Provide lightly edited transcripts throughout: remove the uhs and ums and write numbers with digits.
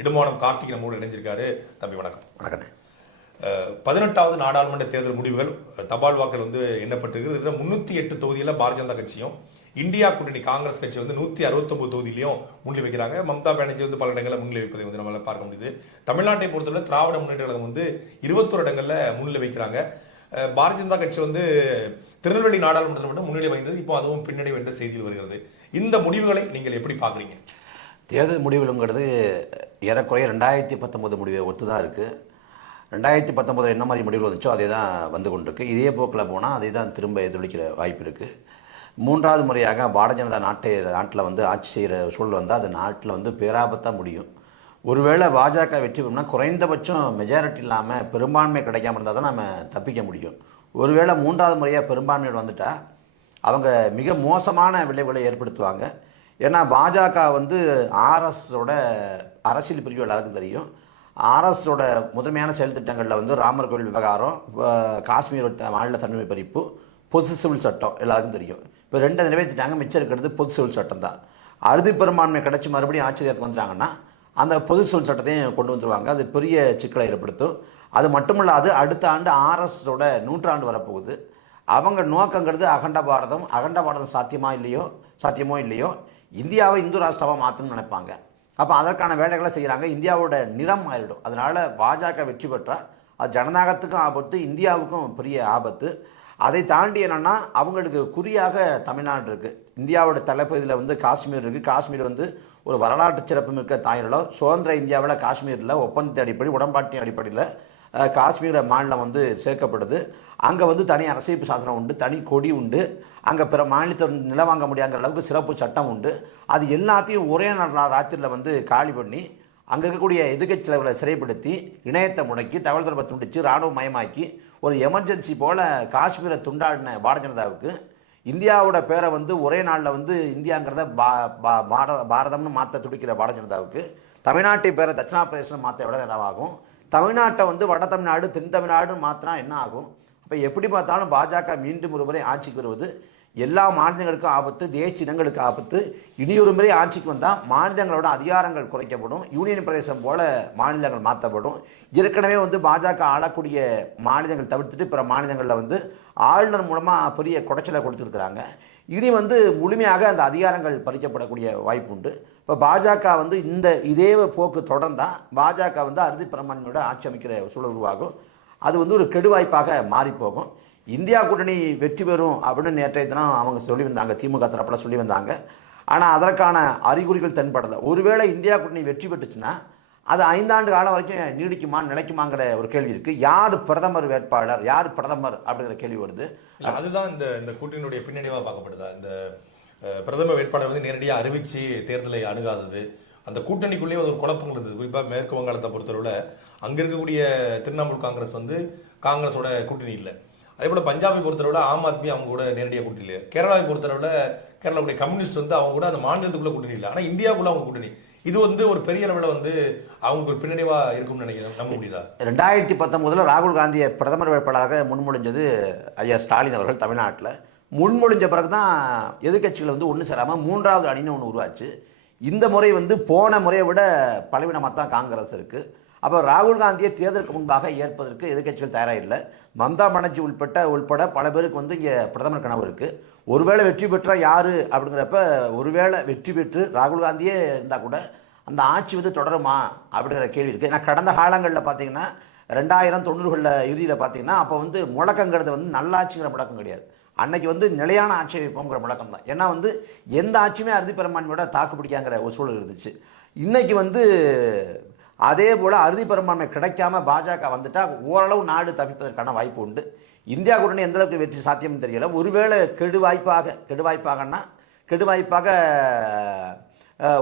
இடுமானம் கார்த்திக் நம்மோடு இணைஞ்சிருக்காரு. தம்பி வணக்கம். வணக்கம். 18வது நாடாளுமன்ற தேர்தல் முடிவுகள் தபால் வாக்கள் எண்ணப்பட்டிருக்கு. 308 தொகுதியில் பாரதிய ஜனதா கட்சியும் இந்தியா கூட்டணி காங்கிரஸ் கட்சி 169 தொகுதியிலையும் முன்னிலை வைக்கிறாங்க. மம்தா பானர்ஜி பல இடங்களில் முன்னிலை வைப்பதை நம்மளால பார்க்க முடியுது. தமிழ்நாட்டை பொறுத்தவரை திராவிட முன்னேற்ற கழகம் 21 இடங்கள்ல முன்னிலை வைக்கிறாங்க. பாரதிய ஜனதா கட்சி திருநெல்வேலி நாடாளுமன்றத்தில் மட்டும் முன்னிலை வைந்தது. இப்போ அதுவும் பின்னடைவு என்ற செய்தியில் வருகிறது. இந்த முடிவுகளை நீங்கள் எப்படி பார்க்குறீங்க? தேர்தல் முடிவுங்கிறது ஏறக்குறைய 2019 முடிவை ஒத்துதான் இருக்குது. 2019 என்ன மாதிரி முடிவுகள் வந்துச்சோ அதே தான் வந்து கொண்டிருக்கு. இதே போக்கில் போனால் அதே தான் திரும்ப எதிரொலிக்கிற வாய்ப்பு இருக்குது. 3வது முறையாக பாரதிய ஜனதா நாட்டில் ஆட்சி செய்கிற சூழல் வந்தால் அது நாட்டில் பேராபத்தாக முடியும். ஒருவேளை பாஜக வெற்றி பெறும்னா குறைந்தபட்சம் மெஜாரிட்டி இல்லாமல் பெரும்பான்மை கிடைக்காம இருந்தால் தான் நம்ம தப்பிக்க முடியும். ஒருவேளை 3வது முறையாக பெரும்பான்மையோடு வந்துட்டால் அவங்க மிக மோசமான விளைவுகளை ஏற்படுத்துவாங்க. ஏன்னா பாஜக ஆர்எஸோட அரசியல் பிரிவு எல்லாருக்கும் தெரியும். ஆர்எஸோட முதன்மையான செயல் திட்டங்களில் ராமர் கோவில் விவகாரம், காஷ்மீர் மாநில தனிமை பறிப்பு, பொது சிவில் சட்டம் எல்லாருக்கும் தெரியும். இப்போ 2 நிறைவேற்றிட்டாங்க. மிச்சம் இருக்கிறது பொது சிவில் சட்டம் தான். அறுதி பெரும்பான்மை கிடைச்சி மறுபடியும் ஆட்சியருக்கு வந்துட்டாங்கன்னா அந்த பொது சிவில் சட்டத்தையும் கொண்டு வந்துடுவாங்க. அது பெரிய சிக்கலை ஏற்படுத்தும். அது மட்டுமல்லாது அடுத்த ஆண்டு ஆர்எஸோட 100ஆண்டு வரப்போகுது. அவங்க நோக்கங்கிறது அகண்ட பாரதம் சாத்தியமோ இல்லையோ இந்தியாவை இந்து ராஷ்டிரமாக மாற்றணும்னு நினைப்பாங்க. அப்போ அதற்கான வேலைகளை செய்கிறாங்க. இந்தியாவோட நிறம் மாறிடும். அதனால் பாஜக வெற்றி பெற்றால் அது ஜனநாயகத்துக்கும் ஆபத்து, இந்தியாவுக்கும் பெரிய ஆபத்து. அதை தாண்டி என்னென்னா அவங்களுக்கு குறியாக தமிழ்நாடு இருக்குது. இந்தியாவோட தலைப்பகுதியில் காஷ்மீர் இருக்குது. காஷ்மீர் ஒரு வரலாற்று சிறப்புமிக்க தாயகம். சுதந்திர இந்தியாவில் காஷ்மீரில் ஒப்பந்தத்தின் அடிப்படை உடன்பாட்டின் அடிப்படையில் காஷ்மீர மாநிலம் சேர்க்கப்படுது. அங்கே தனி அரசியல் சாசனம் உண்டு, தனி கொடி உண்டு. அங்கே பிற மாநிலத்தை நில வாங்க முடியாங்கிற அளவுக்கு சிறப்பு சட்டம் உண்டு. அது எல்லாத்தையும் ஒரே ராத்திரியில் காலி பண்ணி அங்கே இருக்கக்கூடிய எதிர்க்கட்சி தலைவர்களை சிறைப்படுத்தி இணையத்தை முடக்கி தகவல் தொடர்பை துண்டித்து இராணுவ மயமாக்கி ஒரு எமர்ஜென்சி போல் காஷ்மீரை துண்டாடின பாரதிய ஜனதாவுக்கு இந்தியாவோட பேரை ஒரே நாளில் இந்தியாங்கிறத பாரதம்னு மாற்ற துடிக்கிற பாரதிய ஜனதாவுக்கு தமிழ்நாட்டை பேரை தட்சிணாபிரதேசம் மாற்ற விட நேரமாகும். தமிழ்நாட்டை வட தமிழ்நாடு தென் தமிழ்நாடுன்னு மாற்றினா என்ன ஆகும்? அப்போ எப்படி பார்த்தாலும் பாஜக மீண்டும் ஒரு முறை ஆட்சிக்கு வருவது எல்லா மாநிலங்களுக்கும் ஆபத்து, தேசிய இனங்களுக்கு ஆபத்து. இனியொரு முறை ஆட்சிக்கு வந்தால் மாநிலங்களோட அதிகாரங்கள் குறைக்கப்படும், யூனியன் பிரதேசம் போல மாநிலங்கள் மாற்றப்படும். ஏற்கனவே பாஜக ஆளக்கூடிய மாநிலங்கள் தவிர்த்துட்டு பிற மாநிலங்களில் ஆளுநர் மூலமாக பெரிய குடைச்சலை கொடுத்துருக்குறாங்க. இனி முழுமையாக அந்த அதிகாரங்கள் பறிக்கப்படக்கூடிய வாய்ப்பு உண்டு. இப்போ பாஜக இதே போக்கு தொடர்ந்தால் பாஜக அறுதி பெரும்பான்மையோட ஆட்சி அமைக்கிற சூழல் உருவாகும். அது ஒரு கெடுவாய்ப்பாக மாறிப்போகும். இந்தியா கூட்டணி வெற்றி பெறும் அப்படின்னு நேற்றைய தினம் அவங்க சொல்லி வந்தாங்க, திமுக தரப்பில் சொல்லி வந்தாங்க. ஆனால் அதற்கான அறிகுறிகள் தென்படலை. ஒருவேளை இந்தியா கூட்டணி வெற்றி பெற்றுச்சுன்னா அது 5 ஆண்டு காலம் வரைக்கும் நிலைக்குமாங்கிற ஒரு கேள்வி இருக்குது. யார் பிரதமர் வேட்பாளர், யார் பிரதமர் அப்படிங்கிற கேள்வி வருது. அதுதான் இந்த கூட்டணியுடைய பின்னணியாக பார்க்கப்படுதா? இந்த பிரதமர் வேட்பாளர் நேரடியாக அறிவித்து தேர்தலை அணுகாதது, அந்த கூட்டணிக்குள்ளேயே ஒரு குழப்பங்கள் இருந்தது. குறிப்பாக மேற்கு வங்காளத்தை பொறுத்தளவில் அங்கே இருக்கக்கூடிய திரிணாமுல் காங்கிரஸ் காங்கிரஸோட கூட்டணி இல்லை. அதே போல் பஞ்சாபை பொறுத்தளவில் ஆம் ஆத்மி அவங்க கூட நேரடியாக கூட்டணி இல்லை. கேரளாவை பொறுத்தளவில் கேரளாவுடைய கம்யூனிஸ்ட் அவங்க கூட அந்த மாநிலத்துக்குள்ள கூட்டணி இல்லை. ஆனால் இந்தியாவுக்குள்ள அவங்க கூட்டணி. இது ஒரு பெரிய அளவில் அவங்களுக்கு ஒரு பின்னடைவாக இருக்கும்னு நினைக்கிறேன். நம்ப முடியுதா? 2019 ராகுல் காந்தியை பிரதமர் வேட்பாளராக முன்மொழிஞ்சது ஐயா ஸ்டாலின் அவர்கள் தமிழ்நாட்டில். முன்மொழிஞ்ச பிறகு தான் எதிர்கட்சிகள் ஒன்று சேராமல் 3வது அணின்னு ஒன்று உருவாச்சு. இந்த முறை போன முறையை விட பலவீனமாக தான் காங்கிரஸ் இருக்குது. அப்போ ராகுல் காந்தியை தேர்தலுக்கு முன்பாக ஏற்பதற்கு எதிர்கட்சிகள் தயாராக இல்லை. மம்தா பானர்ஜி உள்பட பல பேருக்கு இங்கே பிரதமர் கனவு இருக்குது. ஒருவேளை வெற்றி பெற்றால் யார் அப்படிங்கிறப்ப ஒருவேளை வெற்றி பெற்று ராகுல் காந்தியே இருந்தால் கூட அந்த ஆட்சி தொடருமா அப்படிங்கிற கேள்வி இருக்குது. ஏன்னா கடந்த காலங்களில் பார்த்தீங்கன்னா 2090களில் இறுதியில் பார்த்தீங்கன்னா அப்போ முழக்கங்கிறது நல்லாட்சிங்கிற முழக்கம் கிடையாது. அன்னைக்கு நிலையான ஆட்சி வைப்போங்கிற முழக்கம் தான். ஏன்னா எந்த ஆட்சியுமே அறுதி பெரும்பான்மையோட தாக்கு பிடிக்காங்கிற ஒரு சூழல் இருந்துச்சு. இன்னைக்கு அதே போல் அறுதி பெரும்பான்மை கிடைக்காம பாஜக வந்துட்டால் ஓரளவு நாடு தப்பிப்பதற்கான வாய்ப்பு உண்டு. இந்தியா கூட்டணி எந்த அளவுக்கு வெற்றி சாத்தியம்னு தெரியல. ஒருவேளை கெடுவாய்ப்பாக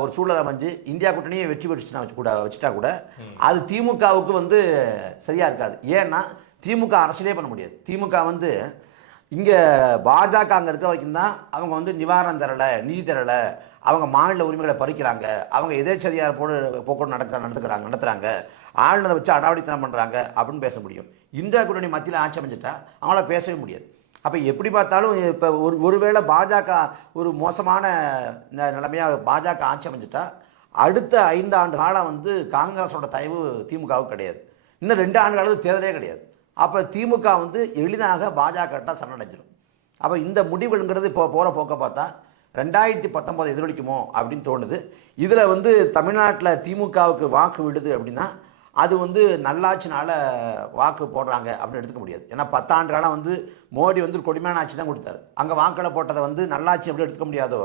ஒரு சூழல் அமைஞ்சு இந்தியா கூட்டணியை வெற்றி வச்சுட்டா கூட அது திமுகவுக்கு சரியாக இருக்காது. ஏன்னா திமுக அரசியலே பண்ண முடியாது. திமுக இங்கே பாஜக அங்கே இருக்கிற வரைக்கும் தான் அவங்க நிவாரணம் தரலை, நிதி தரலை, அவங்க மாநில உரிமைகளை பறிக்கிறாங்க, அவங்க எதேச்சதிகார போக்குவரத்து நடத்துகிறாங்க, ஆளுநரை வச்சு அடாவடித்தனம் பண்ணுறாங்க அப்படின்னு பேச முடியும். இந்தியா கூட்டணி மத்தியில் ஆட்சி அமைஞ்சிட்டா அவங்களால பேசவே முடியாது. அப்போ எப்படி பார்த்தாலும் இப்போ ஒருவேளை பாஜக ஒரு மோசமான நிலைமையாக பாஜக ஆட்சி அமைஞ்சிட்டா அடுத்த 5 ஆண்டு காலம் வந்து காங்கிரஸோட தயவு திமுகவுக்கு கிடையாது. இன்னும் 2 ஆண்டு காலத்துக்கு தேர்தலே கிடையாது. அப்போ திமுக வந்து எளிதாக பாஜக சரணடைஞ்சிடும். அப்போ இந்த முடிவுங்கிறது இப்போ போகிற போக்க பார்த்தா 2019 எதிரொலிக்குமோ அப்படின்னு தோணுது. இதில் வந்து தமிழ்நாட்டில் திமுகவுக்கு வாக்கு விடுது அப்படின்னா அது வந்து நல்லாட்சினால வாக்கு போடுறாங்க அப்படின்னு எடுத்துக்க முடியாது. ஏன்னா 10 ஆண்டு காலம் வந்து மோடி வந்து கொடுமையான ஆட்சி தான் கொடுத்தாரு. அங்கே வாக்களை போட்டதை வந்து நல்லாட்சி எப்படி எடுத்துக்க முடியாதோ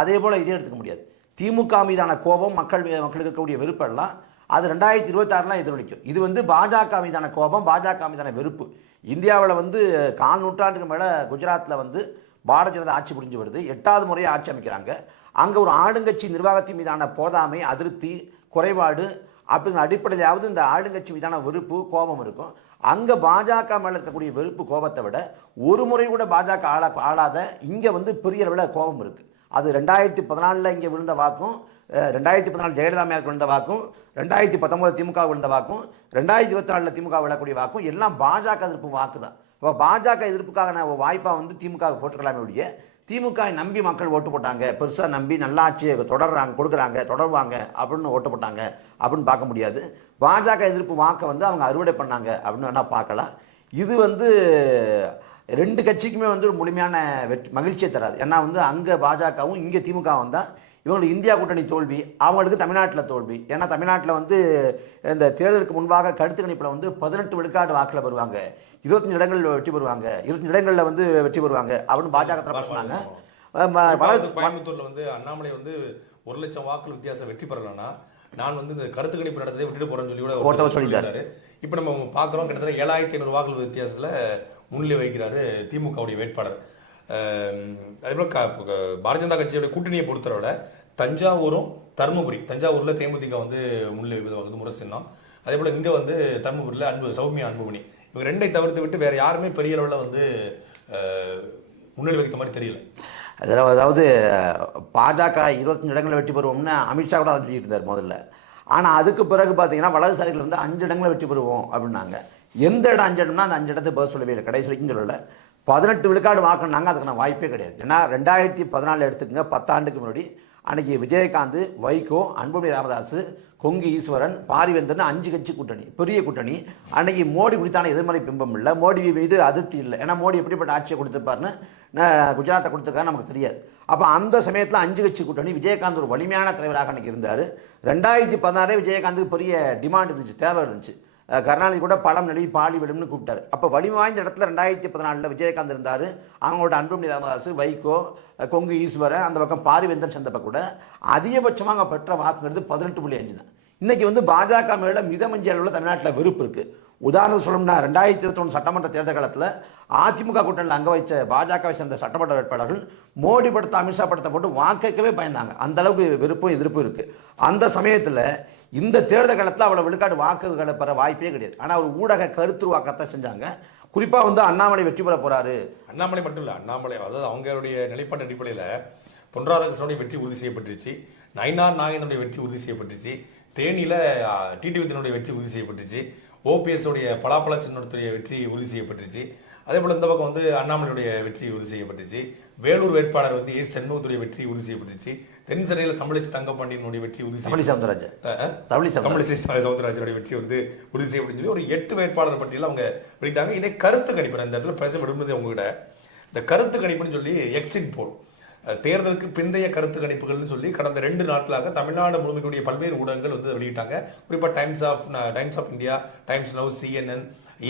அதே போல் இதே எடுத்துக்க முடியாது. திமுக மீதான கோபம் மக்களுக்கு இருக்கக்கூடிய வெறுப்பெல்லாம் அது 2026 எதிரொலிக்கும். இது வந்து பாஜக மீதான கோபம், பாஜக மீதான வெறுப்பு. இந்தியாவில் வந்து 4 நூற்றாண்டுக்கு மேலே குஜராத்தில் வந்து பாரதிய ஜனதா ஆட்சி புரிஞ்சு வருது. 8வது முறையை ஆட்சி அமைக்கிறாங்க. அங்கே ஒரு ஆளுங்கட்சி நிர்வாகத்தின் மீதான போதாமை, அதிருப்தி, குறைபாடு அப்படிங்கிற அடிப்படையிலாவது இந்த ஆளுங்கட்சி மீதான வெறுப்பு, கோபம் இருக்கும். அங்கே பாஜக மேலே இருக்கக்கூடிய வெறுப்பு, கோபத்தை விட ஒரு முறை கூட பாஜக ஆளாத இங்கே வந்து பெரிய அளவில் கோபம் இருக்குது. அது 2014 இங்கே விழுந்த வாக்கும், 2014 ஜெயலலிதா மேற்கு விழுந்த வாக்கும், 2019 திமுக விழுந்த வாக்கும், 2024 திமுக விழக்கூடிய வாக்கும் எல்லாம் பாஜக எதிர்ப்பு வாக்கு தான். இப்போ பாஜக எதிர்ப்புக்கான வாய்ப்பாக வந்து திமுக போட்டுக்கலாமே ஒழிய திமுக நம்பி மக்கள் ஓட்டு போட்டாங்க, பெருசாக நம்பி நல்லாட்சியை கொடுக்குறாங்க, தொடருவாங்க அப்படின்னு ஓட்டு போட்டாங்க அப்படின்னு பார்க்க முடியாது. பாஜக எதிர்ப்பு வாக்கை வந்து அவங்க அறுவடை பண்ணாங்க அப்படின்னு வேணால் பார்க்கலாம். இது வந்து 2 கட்சிக்குமே வந்து ஒரு முழுமையான மகிழ்ச்சியை தராது. ஏன்னா வந்து அங்கே பாஜகவும் இங்கே திமுக வந்தால் இவங்களுக்கு இந்தியா கூட்டணி தோல்வி, அவங்களுக்கு தமிழ்நாட்டில் தோல்வி. ஏன்னா தமிழ்நாட்டில் வந்து இந்த தேர்தலுக்கு முன்பாக கருத்து கணிப்பில் வந்து 18 விழுக்காடு வாக்கில் வருவாங்க, 25 இடங்களில் வெற்றி பெறுவாங்க, 25 இடங்களில் வந்து வெற்றி பெறுவாங்க அப்படின்னு பாஜக தரப்பு சொன்னாங்க. கோயம்புத்தூர்ல வந்து அண்ணாமலை வந்து 1 லட்சம் வாக்குகள் வித்தியாசம் வெற்றி பெறலன்னா நான் வந்து இந்த கருத்து கணிப்பு நடந்ததை விட்டுட்டு போறேன்னு சொல்லி கூட சொல்லிட்டாரு. இப்போ நம்ம பார்க்குறோம் கிட்டத்தட்ட 7500 வாக்குகள் வித்தியாசத்தில் முன்னிலை வைக்கிறாரு திமுகவுடைய வேட்பாளர். அதேபோல் பாரதிய ஜனதா கட்சியோட கூட்டணியை பொறுத்தளவில் தஞ்சாவூரும் தஞ்சாவூரில் தேமுதிக வந்து முன்னிலை வைப்பது முறை சின்னம். அதே போல் இங்கே வந்து தருமபுரியில் சௌமியா அன்புமணி இவங்க 2ஐ தவிர்த்து விட்டு வேறு யாருமே பெரிய அளவில் வந்து முன்னிலை வைக்கிற மாதிரி தெரியல. அதாவது பாஜக 25 இடங்களை வெற்றி பெறுவோம்னு அமித்ஷா கூட அதை சொல்லிட்டு இருந்தார் முதல்ல. ஆனால் அதுக்கு பிறகு பார்த்தீங்கன்னா வலதுசாரிகள் வந்து 5 இடங்களை வெற்றி பெறுவோம் அப்படின்னாங்க. எந்த இடம் 5 இடம்னா அந்த 5 இடத்தை பதில் சொல்லவே இல்லை, கடைசி வரைக்கும் சொல்லலை. 18 விழுக்காடு வாக்குனாங்க, அதுக்கான வாய்ப்பே கிடையாது. ஏன்னா 2014 எடுத்துக்கங்க, 10 ஆண்டுக்கு முன்னாடி அன்றைக்கி விஜயகாந்த், வைகோ, அன்புமணி ராமதாஸ், கொங்கு ஈஸ்வரன், பாரிவேந்தர்னு 5 கட்சி கூட்டணி, பெரிய கூட்டணி. அன்றைக்கி மோடி குறித்தான எதிர்மறை பிம்பம் இல்லை, மோடி மீது அதிருப்தி இல்லை. ஏன்னா மோடி எப்படிப்பட்ட ஆட்சியை கொடுத்துருப்பாருன்னு குஜராத்தை கொடுத்துருக்காரு நமக்கு தெரியாது. அப்போ அந்த சமயத்தில் 5 கட்சி கூட்டணி, விஜயகாந்த் ஒரு வலிமையான தலைவராக அன்றைக்கி இருந்தார். 2016 விஜயகாந்துக்கு பெரிய டிமாண்ட் இருந்துச்சு, தேவை இருந்துச்சு. கருணாநிதி கூட பழம் நழுவி பாலி விடும்னு கூப்பிட்டாரு. அப்போ வலிமை வாய்ந்த இடத்துல 2014 விஜயகாந்த் இருந்தார். அவங்களோட அன்புமணி ராமதாஸ், வைகோ, கொங்கு ஈஸ்வரன், அந்த பக்கம் பாரிவேந்தர் சந்தப்ப கூட அதிகபட்சமாக அங்கே பெற்ற வாக்குங்கிறது 18.5 தான். இன்றைக்கி வந்து பாஜக மேலே மிதமஞ்சி அளவில் தமிழ்நாட்டில் வெறுப்பு இருக்குது. உதாரணம் சொல்லணும்னா 2021 சட்டமன்ற தேர்தல் காலத்தில் அதிமுக கூட்டணியில் அங்கே வைச்ச பாஜகவை சேர்ந்த சட்டமன்ற வேட்பாளர்கள் மோடி படத்தை, அமித்ஷா படத்தை போட்டு வாக்கைக்கவே பயந்தாங்க. அந்த அளவுக்கு வெறுப்பும் எதிர்ப்பும் இருக்குது. அந்த சமயத்தில் இந்த தேர்தல் காலத்தில் அவ்வளோ விழுக்காடு வாக்குகளை பெற வாய்ப்பே கிடையாது. ஆனால் ஒரு ஊடக கருத்துருவாக்கத்தை செஞ்சாங்க. குறிப்பாக வந்து அண்ணாமலை வெற்றி பெற போகிறாரு. அண்ணாமலை மட்டும் இல்லை, அண்ணாமலை அதாவது அவங்களுடைய நிலைப்பாட்டு அடிப்படையில் பொன் ராதாகிருஷ்ணனுடைய வெற்றி உறுதி செய்யப்பட்டுருச்சு, நயினார் நாகேந்திரனுடைய வெற்றி உறுதி செய்யப்பட்டுருச்சு, தேனியில் டிடிவி வெற்றி உறுதி செய்யப்பட்டுருச்சு, ஓபிஎஸ் உடைய பலாப்பழ சின்னத்துடைய வெற்றி உறுதி செய்யப்பட்டுருச்சு. அதே போல் இந்த பக்கம் வந்து அண்ணாமலையுடைய வெற்றி உறுதி செய்யப்பட்டுச்சு, வேலூர் வேட்பாளர் வந்து எஸ் செண்முகத்துடைய வெற்றி உறுதி செய்யப்பட்டுச்சு, தென் சென்னையில் தமிழிசை தங்கப்பாண்டியனுடைய வெற்றி உறுதி தமிழிசை சவுந்தரராஜனுடைய வெற்றி வந்து உறுதி செய்யப்பட்டு சொல்லி ஒரு 8 வேட்பாளர் பட்டியலில் அவங்க வெளியிட்டாங்க. இதை கருத்து கணிப்பு இந்த இடத்துல பேச விடும்போது உங்ககிட்ட இந்த கருத்து கணிப்புன்னு சொல்லி எக்ஸிட் போல் தேர்தலுக்கு பிந்தைய கருத்து கணிப்புகள்னு சொல்லி கடந்த 2 நாட்களாக தமிழ்நாடு முழுமைக்குடைய பல்வேறு ஊடகங்கள் வந்து வெளியிட்டாங்க. குறிப்பாக Times of India, Times Now, CNN,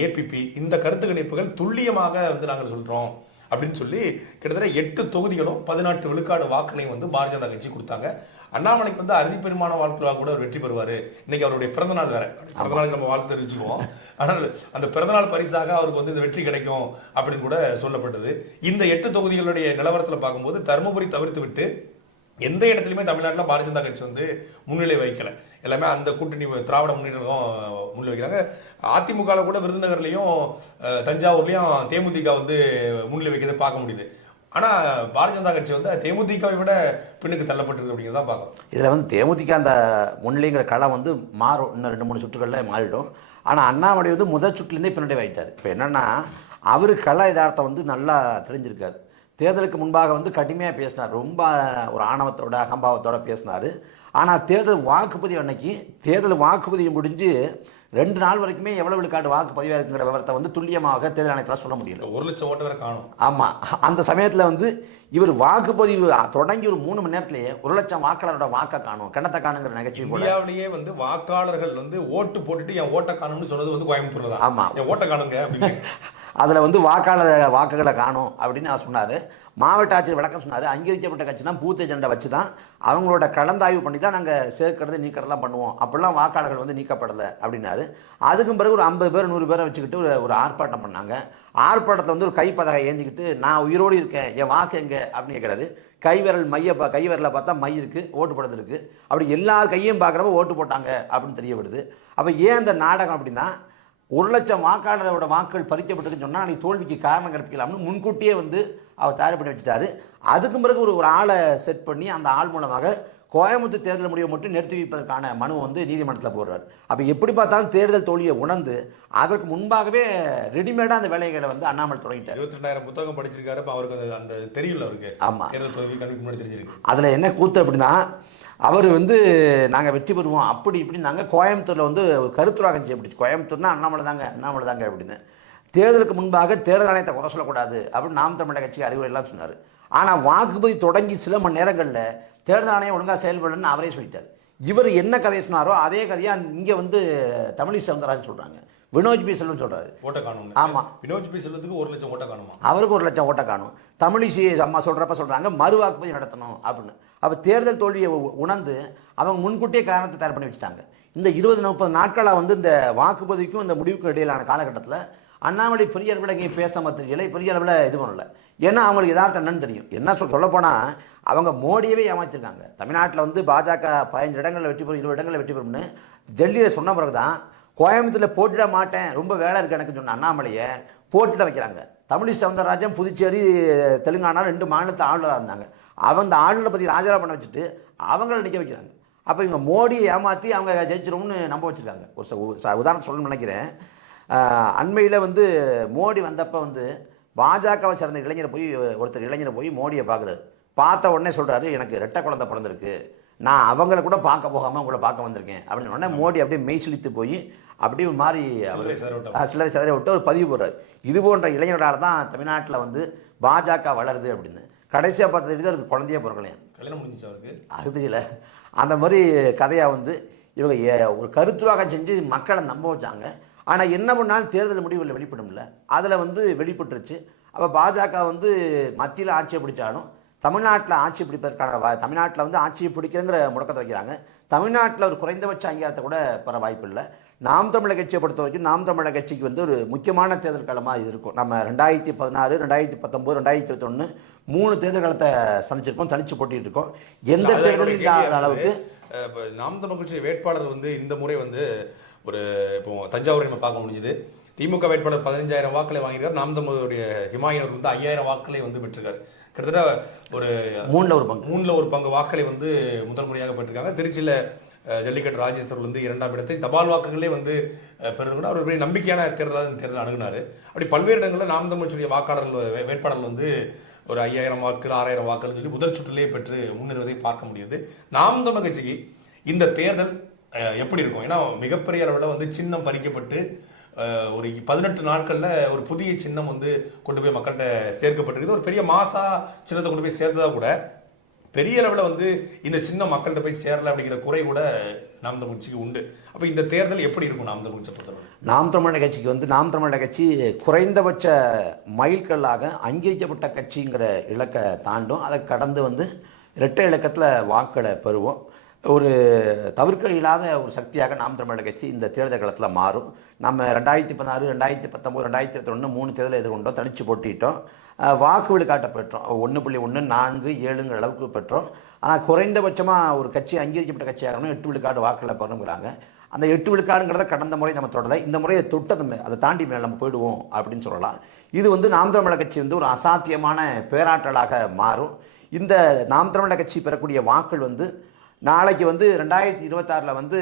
APP இந்த கருத்து கணிப்புகள் துல்லியமாக வந்து நாங்கள் சொல்கிறோம் அப்படின்னு சொல்லி கிட்டத்தட்ட 8 தொகுதிகளும் 18 விழுக்காடு வாக்குகளையும் வந்து பாரதிய ஜனதா கட்சி கொடுத்தாங்க. அண்ணாமலைக்கு வந்து அறுதி பெருமான வாழ்க்கையாக கூட அவர் வெற்றி பெறுவார். இன்னைக்கு அவருடைய பிறந்தநாள் வேற, பிறந்தநாளுக்கு நம்ம வாழ்த்து தெரிவிச்சுக்குவோம். ஆனால் அந்த பிறந்தநாள் பரிசாக அவருக்கு வந்து இந்த வெற்றி கிடைக்கும் அப்படின்னு கூட சொல்லப்பட்டது. இந்த 8 தொகுதிகளுடைய நிலவரத்தில் பார்க்கும்போது தருமபுரி தவிர்த்து விட்டு எந்த இடத்துலையுமே தமிழ்நாட்டில் பாரதிய ஜனதா கட்சி வந்து முன்னிலை வைக்கல. எல்லாமே அந்த கூட்டணி திராவிட முன்னேற்றம் முன்னிலை வைக்கிறாங்க. அதிமுக கூட விருதுநகர்லையும் தஞ்சாவூர்லையும் தேமுதிக வந்து முன்னிலை வைக்கிறத பார்க்க முடியுது. ஆனால் பாரதிய ஜனதா கட்சி வந்து தேமுதிகவை விட பின்னுக்கு தள்ளப்பட்டிருக்கு அப்படிங்கிறத பார்க்குறோம். இதில் வந்து தேமுதிக அந்த முன்னிலைங்கிற களம் வந்து மாறும், இன்னும் 2-3 சுற்றுகளில் மாறிடும். ஆனால் அண்ணாமலை வந்து முதல் சுற்றுலேருந்தே பின்னாடி வைத்தார். இப்போ என்னென்னா அவர் கள யதார்த்தம் வந்து நல்லா தெரிஞ்சிருக்காரு. தேர்தலுக்கு முன்பாக வந்து கடுமையாக பேசினார், ரொம்ப ஒரு ஆணவத்தோட அகம்பாவத்தோட பேசினார். ஆனால் தேர்தல் வாக்குப்பதிவு அன்னைக்கு தேர்தல் வாக்குப்பதிவு முடிஞ்சு 2 நாள் வரைக்குமே எவ்வளவு விழுக்காடு வாக்குப்பதிவாக இருக்குங்கிற விவரத்தை வந்து துல்லியமாக தேர்தல் ஆணையத்தில் சொல்ல முடியல. 1,00,000 ஓட்டு வரை காணும். ஆமாம், அந்த சமயத்தில் வந்து இவர் வாக்குப்பதிவு தொடங்கி ஒரு 3 மணி நேரத்திலேயே 1,00,000 வாக்காளரோட வாக்கை காணும், கிணத்தை காணுங்கிற நிகழ்ச்சி. இந்தியாவிலேயே வந்து வாக்காளர்கள் வந்து ஓட்டு போட்டுட்டு என் ஓட்டை காணும்னு சொன்னது வந்து கோயம்புத்தூர் தான். ஆமாம், என் ஓட்டை காணுங்க அப்படின்னு. அதில் வந்து வாக்காளர் வாக்குகளை காணும் அப்படின்னு அவர் சொன்னார். மாவட்ட ஆட்சியர் விளக்கம் சொன்னார், அங்கீகரிக்கப்பட்ட கட்சினா பூத் ஏஜெண்டை வச்சு தான் அவங்களோட கலந்தாய்வு பண்ணி தான் நாங்கள் சேர்க்கிறது நீக்கிறதெல்லாம் பண்ணுவோம், அப்படிலாம் வாக்காளர்கள் வந்து நீக்கப்படலை அப்படின்னாரு. அதுக்கும் பிறகு ஒரு 50 பேர் 100 பேரை வச்சுக்கிட்டு ஒரு ஆர்ப்பாட்டம் பண்ணாங்க. ஆர்ப்பாட்டத்தில் வந்து ஒரு கைப்பதகை ஏந்திக்கிட்டு நான் உயிரோடு இருக்கேன், என் வாக்கு எங்கே அப்படின்னு கேட்குறாரு. கைவிரல் கைவிரலை பார்த்தா மை இருக்குது, ஓட்டு போடுறது இருக்குது. அப்படி எல்லார் கையும் பார்க்குறப்ப ஓட்டு போட்டாங்க அப்படின்னு தெரிய வருது. அப்போ ஏன் இந்த நாடகம் அப்படின்னா 1,00,000 வாக்காளரோட வாக்குகள் பறிக்கப்பட்டிருக்குன்னு சொன்னால் அன்றைக்கி தோல்விக்கு காரணம் கற்பிக்கலாம்னு முன்கூட்டியே வந்து அவர் தயார் பண்ணி வச்சுட்டாரு. அதுக்கும் பிறகு ஒரு ஆளை செட் பண்ணி அந்த ஆள் மூலமாக கோயம்புத்தூர் தேர்தல் முடிவை மட்டும் நிறுத்தி வைப்பதற்கான மனு வந்து நீதிமன்றத்தில் போடுறாரு. அப்போ எப்படி பார்த்தாலும் தேர்தல் தோல்வியை உணர்ந்து அதற்கு முன்பாகவே ரெடிமேடாக அந்த வேலைகளை வந்து அண்ணாமலை தொடங்கிட்டார். 22,000 புத்தகம் படிச்சிருக்காரு. இப்போ அவருக்கு அந்த தெரியல அவருக்கு. ஆமாம், தேர்தல் தோல்வி கல்விக்கு முன்னாடி தெரிஞ்சிருக்கு. அதில் என்ன கூத்து அப்படின்னா, அவர் வந்து நாங்கள் வெற்றி பெறுவோம் அப்படி இப்படின்னு நாங்கள் கோயம்புத்தூரில் வந்து ஒரு கருத்துராகம் செய்யப்பட்டுச்சு. கோயம்புத்தூர்னா அண்ணாமலை தாங்க அப்படின்னு. தேர்தலுக்கு முன்பாக தேர்தல் ஆணையத்தை குறை சொல்லக்கூடாது அப்படின்னு நாம் தமிழர் கட்சி அறிவுரை எல்லாம் சொன்னார். ஆனால் வாக்குப்பதிவு தொடங்கி சில மணி நேரங்களில் தேர்தல் ஆணையம் ஒழுங்காக செயல்படலன்னு அவரே சொல்லிட்டார். இவர் என்ன கதையை சொன்னாரோ அதே கதையை இங்கே வந்து தமிழிசை சவுந்தரராஜன் சொல்கிறாங்க, வினோஜ் பி செல்வம் சொல்கிறாரு ஓட்ட காணும். ஆமாம், வினோஜ் பி செல்வத்துக்கு 1,00,000 ஓட்ட காணுமா, அவருக்கு 1,00,000 ஓட்ட காணும். தமிழிசை அம்மா சொல்கிறப்ப சொல்கிறாங்க மறு வாக்குப்பதிவு நடத்தணும் அப்படின்னு. அப்போ தேர்தல் தோல்வியை உணர்ந்து அவங்க முன்கூட்டியே காரணத்தை தயார் பண்ணி வச்சுட்டாங்க. இந்த 20-30 நாட்களாக வந்து இந்த வாக்குப்பதிவுக்கும் இந்த முடிவுக்கும் இடையிலான காலகட்டத்தில் அண்ணாமலை பெரிய அளவில் எங்கேயும் பேச மாத்திரைகளை பெரிய அளவில் இது பண்ணலை. ஏன்னா அவங்களுக்கு யதார்த்தம் என்னன்னு தெரியும். என்ன சொல்லப்போனால் அவங்க மோடியவே ஏமாற்றிருக்காங்க. தமிழ்நாட்டில் வந்து பாஜக 15 இடங்களில் வெற்றி பெறும், 20 இடங்களில் வெற்றி பெறும்னு டெல்லியில் சொன்ன பிறகு தான் கோயம்புத்தூரில் போட்டிட மாட்டேன், ரொம்ப வேலை இருக்குது எனக்கு சொன்ன அண்ணாமலையை போட்டிட வைக்கிறாங்க. தமிழிசை சவுந்தரராஜன் புதுச்சேரி தெலுங்கானா 2 மாநிலத்தை ஆளுநராக இருந்தாங்க. அந்த ஆளுநரை பற்றி ராஜினாமா பண்ண வச்சுட்டு அவங்கள நிற்க வைக்கிறாங்க. அப்போ இவங்க மோடியை ஏமாற்றி அவங்க ஜெயிச்சிரும்னு நம்ப வச்சுருக்காங்க. ஒரு உதாரணம் சொல்லணும்னு நினைக்கிறேன். அண்மையில் வந்து மோடி வந்தப்போ வந்து பாஜகவை சேர்ந்த இளைஞரை போய் மோடியை பார்க்குறாரு. பார்த்த உடனே சொல்கிறாரு, எனக்கு 2 குழந்தை பிறந்திருக்கு, நான் அவங்கள கூட பார்க்க போகாமல் உங்களை பார்க்க வந்திருக்கேன் அப்படின்னு. உடனே மோடி அப்படியே மெய் சிலித்து போய் அப்படியே ஒரு மாதிரி சிலரை சதறை விட்டு ஒரு பதிவு போடுறாரு. இது போன்ற இளைஞர்களால் தான் தமிழ்நாட்டில் வந்து பாஜக வளருது அப்படின்னு. கடைசியாக பார்த்தது அவருக்கு குழந்தையே பிறக்கலையா, கல்யாணம் முடிஞ்சிச்சு அவருக்கு, அது தெரியல. அந்த மாதிரி கதையாக வந்து இவங்க ஒரு கருத்துவாக செஞ்சு மக்களை நம்ப வச்சாங்க. ஆனால் என்ன பண்ணாலும் தேர்தல் முடிவில் வெளிப்படும்ல, அதில் வந்து வெளிப்பட்டுருச்சு. அப்போ பாஜக வந்து மத்தியில் ஆட்சியை பிடிச்சாலும் தமிழ்நாட்டில் ஆட்சி பிடிப்பதற்கான தமிழ்நாட்டில் வந்து ஆட்சியை பிடிக்கிறங்கிற முடக்கத்தை வைக்கிறாங்க. தமிழ்நாட்டில் ஒரு குறைந்தபட்ச அங்கீகாரத்தை கூட பெற வாய்ப்பு இல்லை. நாம் தமிழர் கட்சியை பொறுத்த வரைக்கும் நாம் தமிழர் கட்சிக்கு வந்து ஒரு முக்கியமான தேர்தல் காலமாக இது இருக்கும். நம்ம 2016, 2019, 2021 3 தேர்தல் காலத்தை சந்திச்சிருக்கோம், தனிச்சு போட்டிட்டு இருக்கோம். எந்த தேர்தலும் அளவுக்கு நாம் தமிழர் கட்சி வேட்பாளர் வந்து இந்த முறை வந்து ஒரு இப்போ தஞ்சாவூரை நம்ம பார்க்க முடிஞ்சுது. திமுக வேட்பாளர் 15,000 வாக்களை வாங்கியிருக்கார். நாம் தமிழருடைய ஹிமாயின் வந்து 5,000 வாக்களை வந்து பெற்றிருக்காரு. கிட்டத்தட்ட ஒரு 3 ஒரு பங்கு வாக்களை வந்து முதல் முறையாக பெற்றிருக்காங்க. திருச்சியில் ஜல்லிக்கட்டு ராஜேஸ்வரர் வந்து 2ஆம் இடத்தை தபால் வாக்குகளே வந்து பெறுகிறார். அவர் பெரிய நம்பிக்கையான தேர்தல் அணுகுனார். அப்படி பல்வேறு இடங்களில் நாம் தமிழருடைய வாக்காளர்கள் வேட்பாளர்கள் வந்து ஒரு 5,000 வாக்குகள் 6,000 வாக்குகள் சொல்லி முதல் சுற்றிலே பெற்று முன்னேறுவதை பார்க்க முடியுது. நாம் தமிழர் கட்சிக்கு இந்த தேர்தல் எப்படி இருக்கும்? ஏன்னா மிகப்பெரிய அளவில் வந்து சின்னம் பறிக்கப்பட்டு ஒரு 18 நாட்களில் ஒரு புதிய சின்னம் வந்து கொண்டு போய் மக்கள்கிட்ட சேர்க்கப்பட்டிருக்குது. ஒரு பெரிய மாசா சின்னத்தை கொண்டு போய் சேர்த்ததா கூட பெரிய அளவில் வந்து இந்த சின்னம் மக்கள்கிட்ட போய் சேரல அப்படிங்கிற குறை கூட நாம் தமிழர் கட்சிக்கு உண்டு. அப்போ இந்த தேர்தல் எப்படி இருக்கும் நாம் தமிழர் கட்சியை பொறுத்தவரை? நாம் தமிழர் கட்சிக்கு வந்து நாம் தமிழர் கட்சி குறைந்தபட்ச மைல்கல்லாக அங்கீகரிக்கப்பட்ட கட்சிங்கிற இலக்கை தாண்டும். அதை கடந்து வந்து 2 இலக்கத்தில் வாக்களை பெறுவோம். ஒரு தவிர்க்க இல்லாத ஒரு சக்தியாக நாம் தமிழர் கட்சி இந்த தேர்தல் காலத்தில் மாறும். நம்ம 2016, 2019, 2021 3 தேர்தலை எதிர்கொண்டோம், தனிச்சு போட்டிட்டோம். வாக்கு விழுக்காட்டை பெற்றோம், 1.14, 7ங்கிற அளவுக்கு பெற்றோம். ஆனால் குறைந்தபட்சமாக ஒரு கட்சி அங்கீகரிக்கப்பட்ட கட்சியாகணும் 8 விழுக்காடு வாக்கில் பெறணுங்கிறாங்க. அந்த 8 விழுக்காடுங்கிறத கடந்த முறை நம்ம தொடரலை, இந்த முறையை தொட்டது அதை தாண்டி மேலே நம்ம போயிடுவோம் அப்படின்னு சொல்லலாம். இது வந்து நாம் தமிழர் கட்சி வந்து ஒரு அசாத்தியமான பேராற்றலாக மாறும். இந்த நாம் தமிழர் கட்சி பெறக்கூடிய வாக்கள் வந்து நாளைக்கு வந்து 2026 வந்து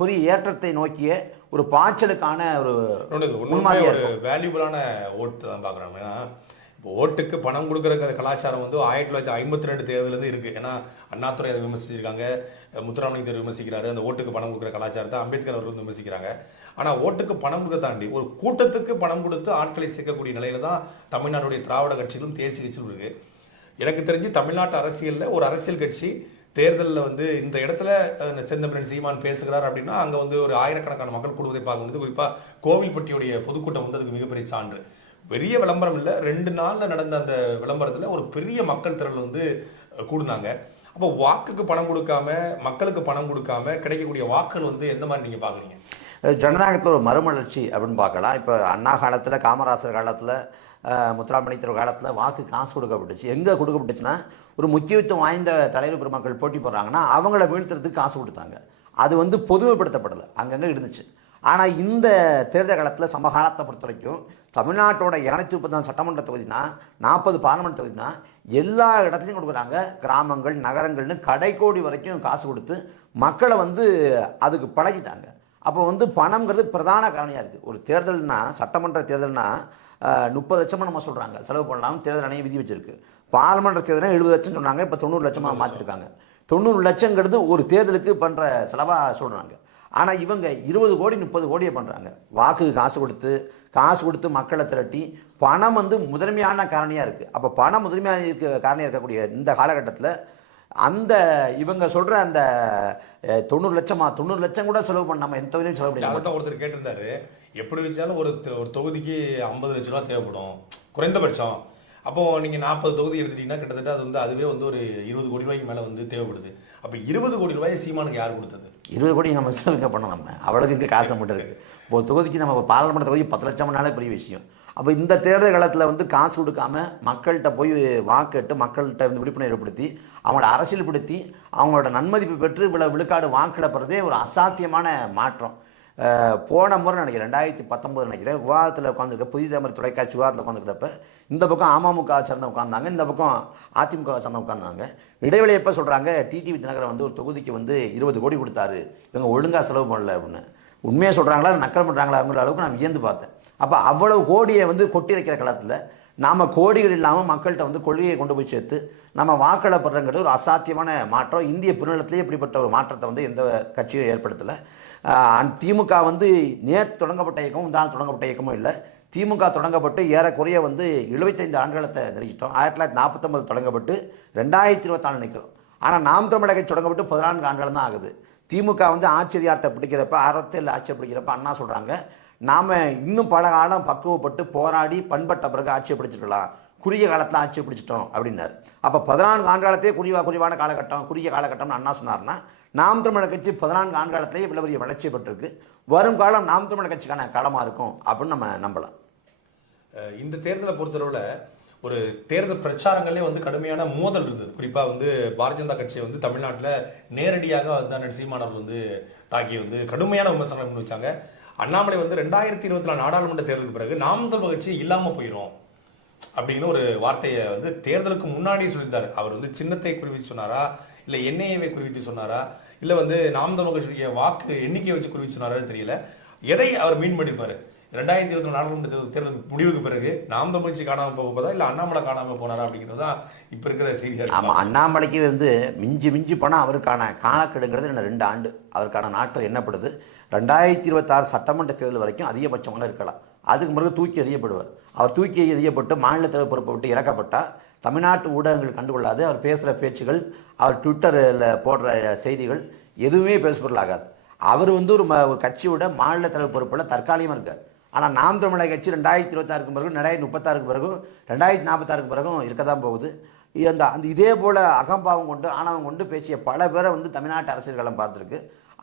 பெரிய ஏற்றத்தை நோக்கிய ஒரு பாய்ச்சலுக்கான ஒரு வேல்யூபிளான ஓட்டு தான் பார்க்குறாங்க. ஏன்னா ஓட்டுக்கு பணம் கொடுக்குற கலாச்சாரம் வந்து 1952 தேர்தலேருந்து இருக்குது. ஏன்னா அண்ணாதுரை அதை விமர்சிச்சிருக்காங்க, முத்துராமலிங்க தேவர் விமர்சிக்கிறாரு, அந்த ஓட்டுக்கு பணம் கொடுக்குற கலாச்சாரத்தை அம்பேத்கர் அவர்கள் வந்து விமர்சிக்கிறாங்க. ஆனால் ஓட்டுக்கு பணம் கொடுக்க தாண்டி ஒரு கூட்டத்துக்கு பணம் கொடுத்து ஆட்களை சேர்க்கக்கூடிய நிலையில தான் தமிழ்நாட்டுடைய திராவிட கட்சிகளும் தேசிய கட்சிகளும் இருக்குது. எனக்கு தெரிஞ்சு தமிழ்நாட்டு அரசியலில் ஒரு அரசியல் கட்சி தேர்தலில் வந்து இந்த இடத்துல செந்தமிழன் சீமான் பேசுகிறார் அப்படின்னா அங்கே வந்து ஒரு ஆயிரக்கணக்கான மக்கள் கூடுவதை பார்க்க முடியுது. குறிப்பாக கோவில்பட்டியுடைய பொதுக்கூட்டம் வந்து அதுக்கு மிகப்பெரிய சான்று. பெரிய விளம்பரம் இல்லை, 2 நாளில் நடந்த அந்த விளம்பரத்தில் ஒரு பெரிய மக்கள் திரள் வந்து கூடுனாங்க. அப்போ வாக்குக்கு பணம் கொடுக்காம, மக்களுக்கு பணம் கொடுக்காம கிடைக்கக்கூடிய வாக்குகள் வந்து எந்த மாதிரி நீங்கள் பார்க்குறீங்க? ஜனநாயகத்தில் ஒரு மறுமலர்ச்சி அப்படின்னு பார்க்கலாம். இப்போ அண்ணா காலத்தில், காமராசர் காலத்தில், முத்துராமலிங்க காலத்தில் வாக்கு காசு கொடுக்கப்பட்டுச்சு. எங்கே கொடுக்கப்பட்டுச்சுன்னா, ஒரு முக்கியத்துவம் வாய்ந்த தலைவர் பெருமக்கள் போட்டி போடுறாங்கன்னா அவங்கள வீழ்த்துறதுக்கு காசு கொடுத்தாங்க. அது வந்து பொதுமைப்படுத்தப்படலை, அங்கங்கே இருந்துச்சு. ஆனால் இந்த தேர்தல் காலத்தில் சமகாலத்தை பொறுத்த வரைக்கும் தமிழ்நாட்டோட 234 சட்டமன்ற தொகுதினா, 40 பார்லிமெண்ட் தொகுதினா எல்லா இடத்துலையும் கொடுக்குறாங்க. கிராமங்கள், நகரங்கள்னு கடைக்கோடி வரைக்கும் காசு கொடுத்து மக்களை வந்து அதுக்கு பழகிட்டாங்க. அப்போ வந்து பணம்ங்கிறது பிரதான காரணியாக இருக்குது. ஒரு தேர்தல்னா, சட்டமன்ற தேர்தல்னா 30 லட்சமாக நம்ம சொல்கிறாங்க செலவு பண்ணலாம், தேர்தல் ஆணையம் விதி வச்சிருக்கு. பார்லிமெண்ட் தேர்தல் 70 லட்சம் சொன்னாங்க, இப்போ 90 லட்சமாக மாற்றிருக்காங்க. 90 லட்சங்கிறது ஒரு தேர்தலுக்கு பண்ணுற செலவாக சொல்கிறாங்க. ஆனால் இவங்க 20 கோடி 30 கோடியை பண்ணுறாங்க. வாக்கு காசு கொடுத்து மக்களை திரட்டி பணம் வந்து முதன்மையான காரணியாக இருக்குது. அப்போ பணம் முதன்மையான காரணியாக இருக்கக்கூடிய இந்த காலகட்டத்தில் அந்த இவங்க சொல்கிற அந்த 90 லட்சம் கூட செலவு பண்ணாமல் எந்த தொகுதியும் செலவு பண்ணி அதான் ஒருத்தர் கேட்டிருந்தாரு, எப்படி வச்சாலும் ஒரு தொகுதிக்கு 50 லட்ச ரூபா தேவைப்படும் குறைந்தபட்சம். அப்போது நீங்கள் 40 தொகுதி எடுத்துட்டீங்கன்னா கிட்டத்தட்ட அது வந்து அதுவே வந்து ஒரு 20 கோடி ரூபாய்க்கு மேலே வந்து தேவைப்படுது. அப்போ 20 கோடி ரூபாய் சீமானுக்கு யார் கொடுத்தது? 20 கோடி நம்ம செலவு பண்ணோம். நம்ம அவளுக்கு இங்கே காசு மட்டும் இருக்குது. இப்போ தொகுதிக்கு நம்ம பார்லிமெண்ட் தொகுதி 10 லட்சம்னாலே பெரிய விஷயம். அப்போ இந்த தேர்தல் காலத்தில் வந்து காசு கொடுக்காம மக்கள்கிட்ட போய் வாக்கெட்டு மக்கள்கிட்ட வந்து விழிப்புணர்வு ஏற்படுத்தி அவங்களோட அரசியல்படுத்தி அவங்களோட நன்மதிப்பு பெற்று விழுக்காடு வாக்கிழப்படுறதே ஒரு அசாத்தியமான மாற்றம். போன முறை நினைக்கிறேன் 2019 நினைக்கிறேன் விவாதத்தில் உட்காந்துருக்க புதிய தமிழ் தொலைக்காட்சி விவாதத்தில் உட்காந்துருக்கிறப்ப இந்த பக்கம் அமமுக சேர்ந்த உட்காந்தாங்க, இந்த பக்கம் அதிமுக சேர்ந்த உட்காந்தாங்க. இடைவெளி எப்போ சொல்கிறாங்க, டிடிவி தினகரன் வந்து ஒரு தொகுதிக்கு வந்து 20 கோடி கொடுத்தாரு, இவங்க ஒழுங்காக செலவு பண்ணல அப்படின்னு. உண்மையாக சொல்கிறாங்களா நக்கல் பண்ணுறாங்களாங்கிற அளவுக்கு நான் வியந்து பார்த்தேன். அப்போ அவ்வளவு கோடியை வந்து கொட்டி வைக்கிற காலத்தில் நாம் கோடிகள் இல்லாமல் மக்கள்கிட்ட வந்து கொள்கையை கொண்டு போய் சேர்த்து நம்ம வாக்களிப்படுறங்கிறது ஒரு அசாத்தியமான மாற்றம். இந்திய பெருநிலத்திலே இப்படிப்பட்ட ஒரு மாற்றத்தை வந்து எந்த கட்சியும் ஏற்படுத்தலை. திமுக வந்து நேற்று தொடங்கப்பட்ட இயக்கமும் இந்த நாள் தொடங்கப்பட்ட இயக்கமும் இல்லை. திமுக தொடங்கப்பட்டு ஏறக்குறைய வந்து 75 ஆண்டுகளத்தை நெருங்கிட்டோம். 1949 தொடங்கப்பட்டு 2024 நிற்கிறோம். ஆனால் நாம் தமிழக கட்சி தொடங்கப்பட்டு 14 ஆண்டுகள் தான் ஆகுது. திமுக வந்து ஆட்சி அதிகாரத்தை பிடிக்கிறப்ப 67 ஆட்சியை பிடிக்கிறப்ப அண்ணா சொல்கிறாங்க, நாம் இன்னும் பல காலம் பக்குவப்பட்டு போராடி பண்பட்ட பிறகு ஆட்சியை பிடிச்சிருக்கலாம், குறுகிய காலத்தில் ஆட்சியை பிடிச்சிட்டோம் அப்படின்னாரு. அப்போ 14 ஆண்டுகாலத்தையே குறைவான காலகட்டம், குறுகிய காலகட்டம்னு அண்ணா சொன்னார்னா, நாம் தமிழர் கட்சி 14 ஆண்டுகாலத்திலேயே இவ்வளவு பெரிய வளர்ச்சி பெற்றிருக்கு. வரும் காலம் நாம் தமிழர் கட்சிக்கான காலமாக இருக்கும் அப்படின்னு நம்ம நம்பலாம். இந்த தேர்தலை பொறுத்தளவில் ஒரு தேர்தல் பிரச்சாரங்களே வந்து கடுமையான மோதல் இருந்தது. குறிப்பாக வந்து பாரதிய ஜனதா கட்சியை வந்து தமிழ்நாட்டில் நேரடியாக வந்து அண்ணன் சீமானவர் வந்து தாக்கி வந்து கடுமையான விமர்சனம் பண்ணி வச்சாங்க. அண்ணாமலை வந்து 2024 நாடாளுமன்ற தேர்தலுக்கு பிறகு நாம் தமிழர் கட்சி இல்லாமல் போயிடும் அப்படிங்கிற ஒரு வார்த்தையை வந்து தேர்தலுக்கு முன்னாடி சொல்லியிருந்தார். அவர் வந்து சின்னத்தை குறிவித்து சொன்னாரா, இல்லை என்ஐஏவை குறிவித்து சொன்னாரா, இல்லை வந்து நாம் தமிழர் கட்சியுடைய வாக்கு எண்ணிக்கையை வச்சு குறிவித்து சொன்னாரான்னு தெரியல. எதை அவர் மீன் பண்ணியிருப்பார்? 2024 நாடாளுமன்ற தேர்தல் முடிவுக்கு பிறகு நாம் தமிழ் கட்சி காணாமல் போக போதா, இல்லை அண்ணாமலை காணாமல் போனாரா அப்படிங்கிறது தான் இப்போ இருக்கிற செய்தியாக. ஆமாம், அண்ணாமலைக்கு வந்து மிஞ்சி போனால் அவருக்கான காலக்கெடுங்கிறது 2 ஆண்டு அவருக்கான நாட்கள் எண்ணப்படுது. 2026 சட்டமன்ற தேர்தல் வரைக்கும் அதிகபட்சமாக இருக்கலாம். அதுக்கு பிறகு தூக்கி எறியப்படுவார். அவர் தூக்கி எறியப்பட்டு மாநில தலைவர் பொறுப்பை விட்டு இறக்கப்பட்டால் தமிழ்நாட்டு ஊடகங்கள் கண்டுகொள்ளாது. அவர் பேசுகிற பேச்சுகள், அவர் ட்விட்டரில் போடுற செய்திகள் எதுவுமே பேசுபொருளாகாது. அவர் வந்து ஒரு கட்சியோட மாநில தலைவர் பொறுப்பில் தற்காலிகமாக இருக்கார். ஆனால் நாம் தமிழக கட்சி 2026 பிறகு 2036 பிறகும் 2046 பிறகும் இருக்க தான் போகுது. அந்த இதே போல் அகம்பாவம் கொண்டு ஆணவம் கொண்டு பேசிய பல பேரை வந்து தமிழ்நாட்டு அரசியல்களம் பார்த்துருக்கு.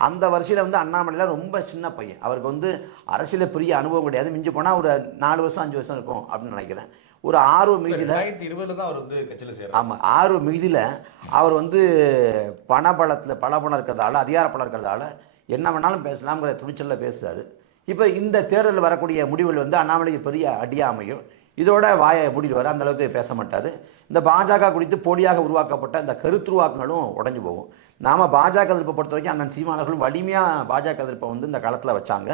அந்த வரிசையில் வந்து அண்ணாமலையில் ரொம்ப சின்ன பையன், அவருக்கு வந்து அரசியலில் பெரிய அனுபவம் கிடையாது. மிஞ்சி போனால் ஒரு 4 வருஷம் 5 வருஷம் இருக்கும் அப்படின்னு நினைக்கிறேன். ஒரு ஆர்வம் மிகுதியில் 2020 தான் அவர் வந்து கட்சியில் சேரும். ஆமாம், ஆர்வம் மிகுதியில் அவர் வந்து பணம் இருக்கிறதால, அதிகார பணம் இருக்கிறதால என்ன வேணாலும் பேசலாம்ங்கிற துணிச்சலில் பேசுகிறாரு. இப்போ இந்த தேர்தலில் வரக்கூடிய முடிவுகள் வந்து அண்ணாமலைக்கு பெரிய அடியாக அமையும். இதோட வாயை மூடிடுவார், அந்தளவுக்கு பேச மாட்டார். இந்த பாஜக குறித்து போலியாக உருவாக்கப்பட்ட இந்த கருத்துருவாக்கங்களும் உடஞ்சி போகும். நாம் பாஜக எதிர்ப்பை பொறுத்த வரைக்கும் அண்ணன் சீமானவர்களும் வலிமையாக பாஜக எதிர்ப்பை வந்து இந்த காலத்தில் வச்சாங்க.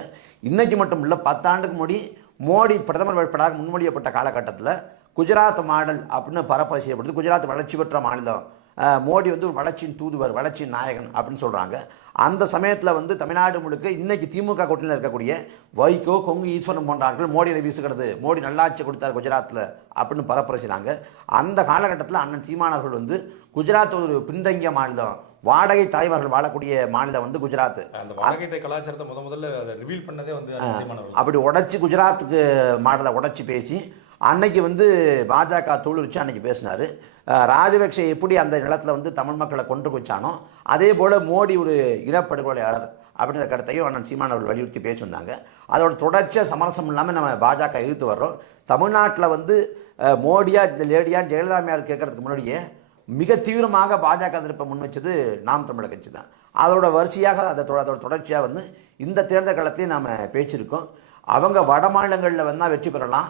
இன்றைக்கி மட்டும் இல்லை, 10 ஆண்டுக்கு முன்னாடி மோடி பிரதமர் வேட்பாளராக முன்மொழியப்பட்ட காலகட்டத்தில் குஜராத் மாடல் அப்படின்னு பரப்புரை செய்யப்படுது. குஜராத் வளர்ச்சி பெற்ற மாநிலம், மோடி வந்து ஒரு வளர்ச்சியின் தூதுவர், வளர்ச்சியின் நாயகன் அப்படின்னு சொல்கிறாங்க. அந்த சமயத்தில் வந்து தமிழ்நாடு முழுக்க இன்னைக்கு திமுக கூட்டணியில் இருக்கக்கூடிய வைகோ, கொங்கு ஈஸ்வரன் போன்ற ஆட்கள் மோடியை வீசுகிறது, மோடி நல்லாட்சி கொடுத்தார் குஜராத்தில் அப்படின்னு பரப்புரை செய்கிறாங்க. அந்த காலகட்டத்தில் அண்ணன் சீமானவர்கள் வந்து குஜராத் ஒரு பின்தங்கிய மாநிலம், வாடகை தாய்மார்கள் வாழக்கூடிய மாநிலம் வந்து குஜராத். அந்த வாடகை கலாச்சாரத்தை முதல்ல அதை ரிவீல் பண்ணதே வந்து அப்படி உடைச்சி குஜராத்துக்கு மாடலை உடைச்சி பேசி அன்னைக்கு வந்து பாஜக தோலுரிச்சு அன்னைக்கு பேசினார். ராஜபக்சே எப்படி அந்த நிலத்தில் வந்து தமிழ் மக்களை கொண்டு வச்சானோ அதே போல் மோடி ஒரு இனப்படுகொலையாளர் அப்படின்ற கருத்தையும் அண்ணன் சீமான் அவர்கள் வலியுறுத்தி பேசியிருந்தாங்க. அதோட தொடர்ச்சியாக சமரசம் இல்லாமல் நம்ம பாஜக எதிர்த்து வர்றோம். தமிழ்நாட்டில் வந்து மோடியா இந்த லேடியா ஜெயலலிதாமையார் கேட்கறதுக்கு முன்னாடியே மிக தீவிரமாக பாஜக எதிர்ப்பை முன் வச்சது நாம் தமிழர் கட்சி தான். அதோட வரிசையாக அதோட தொடர்ச்சியாக வந்து இந்த தேர்தல் காலத்தையும் நாம் பேச்சிருக்கோம். அவங்க வட மாநிலங்களில் வந்தால் வெற்றி பெறலாம்,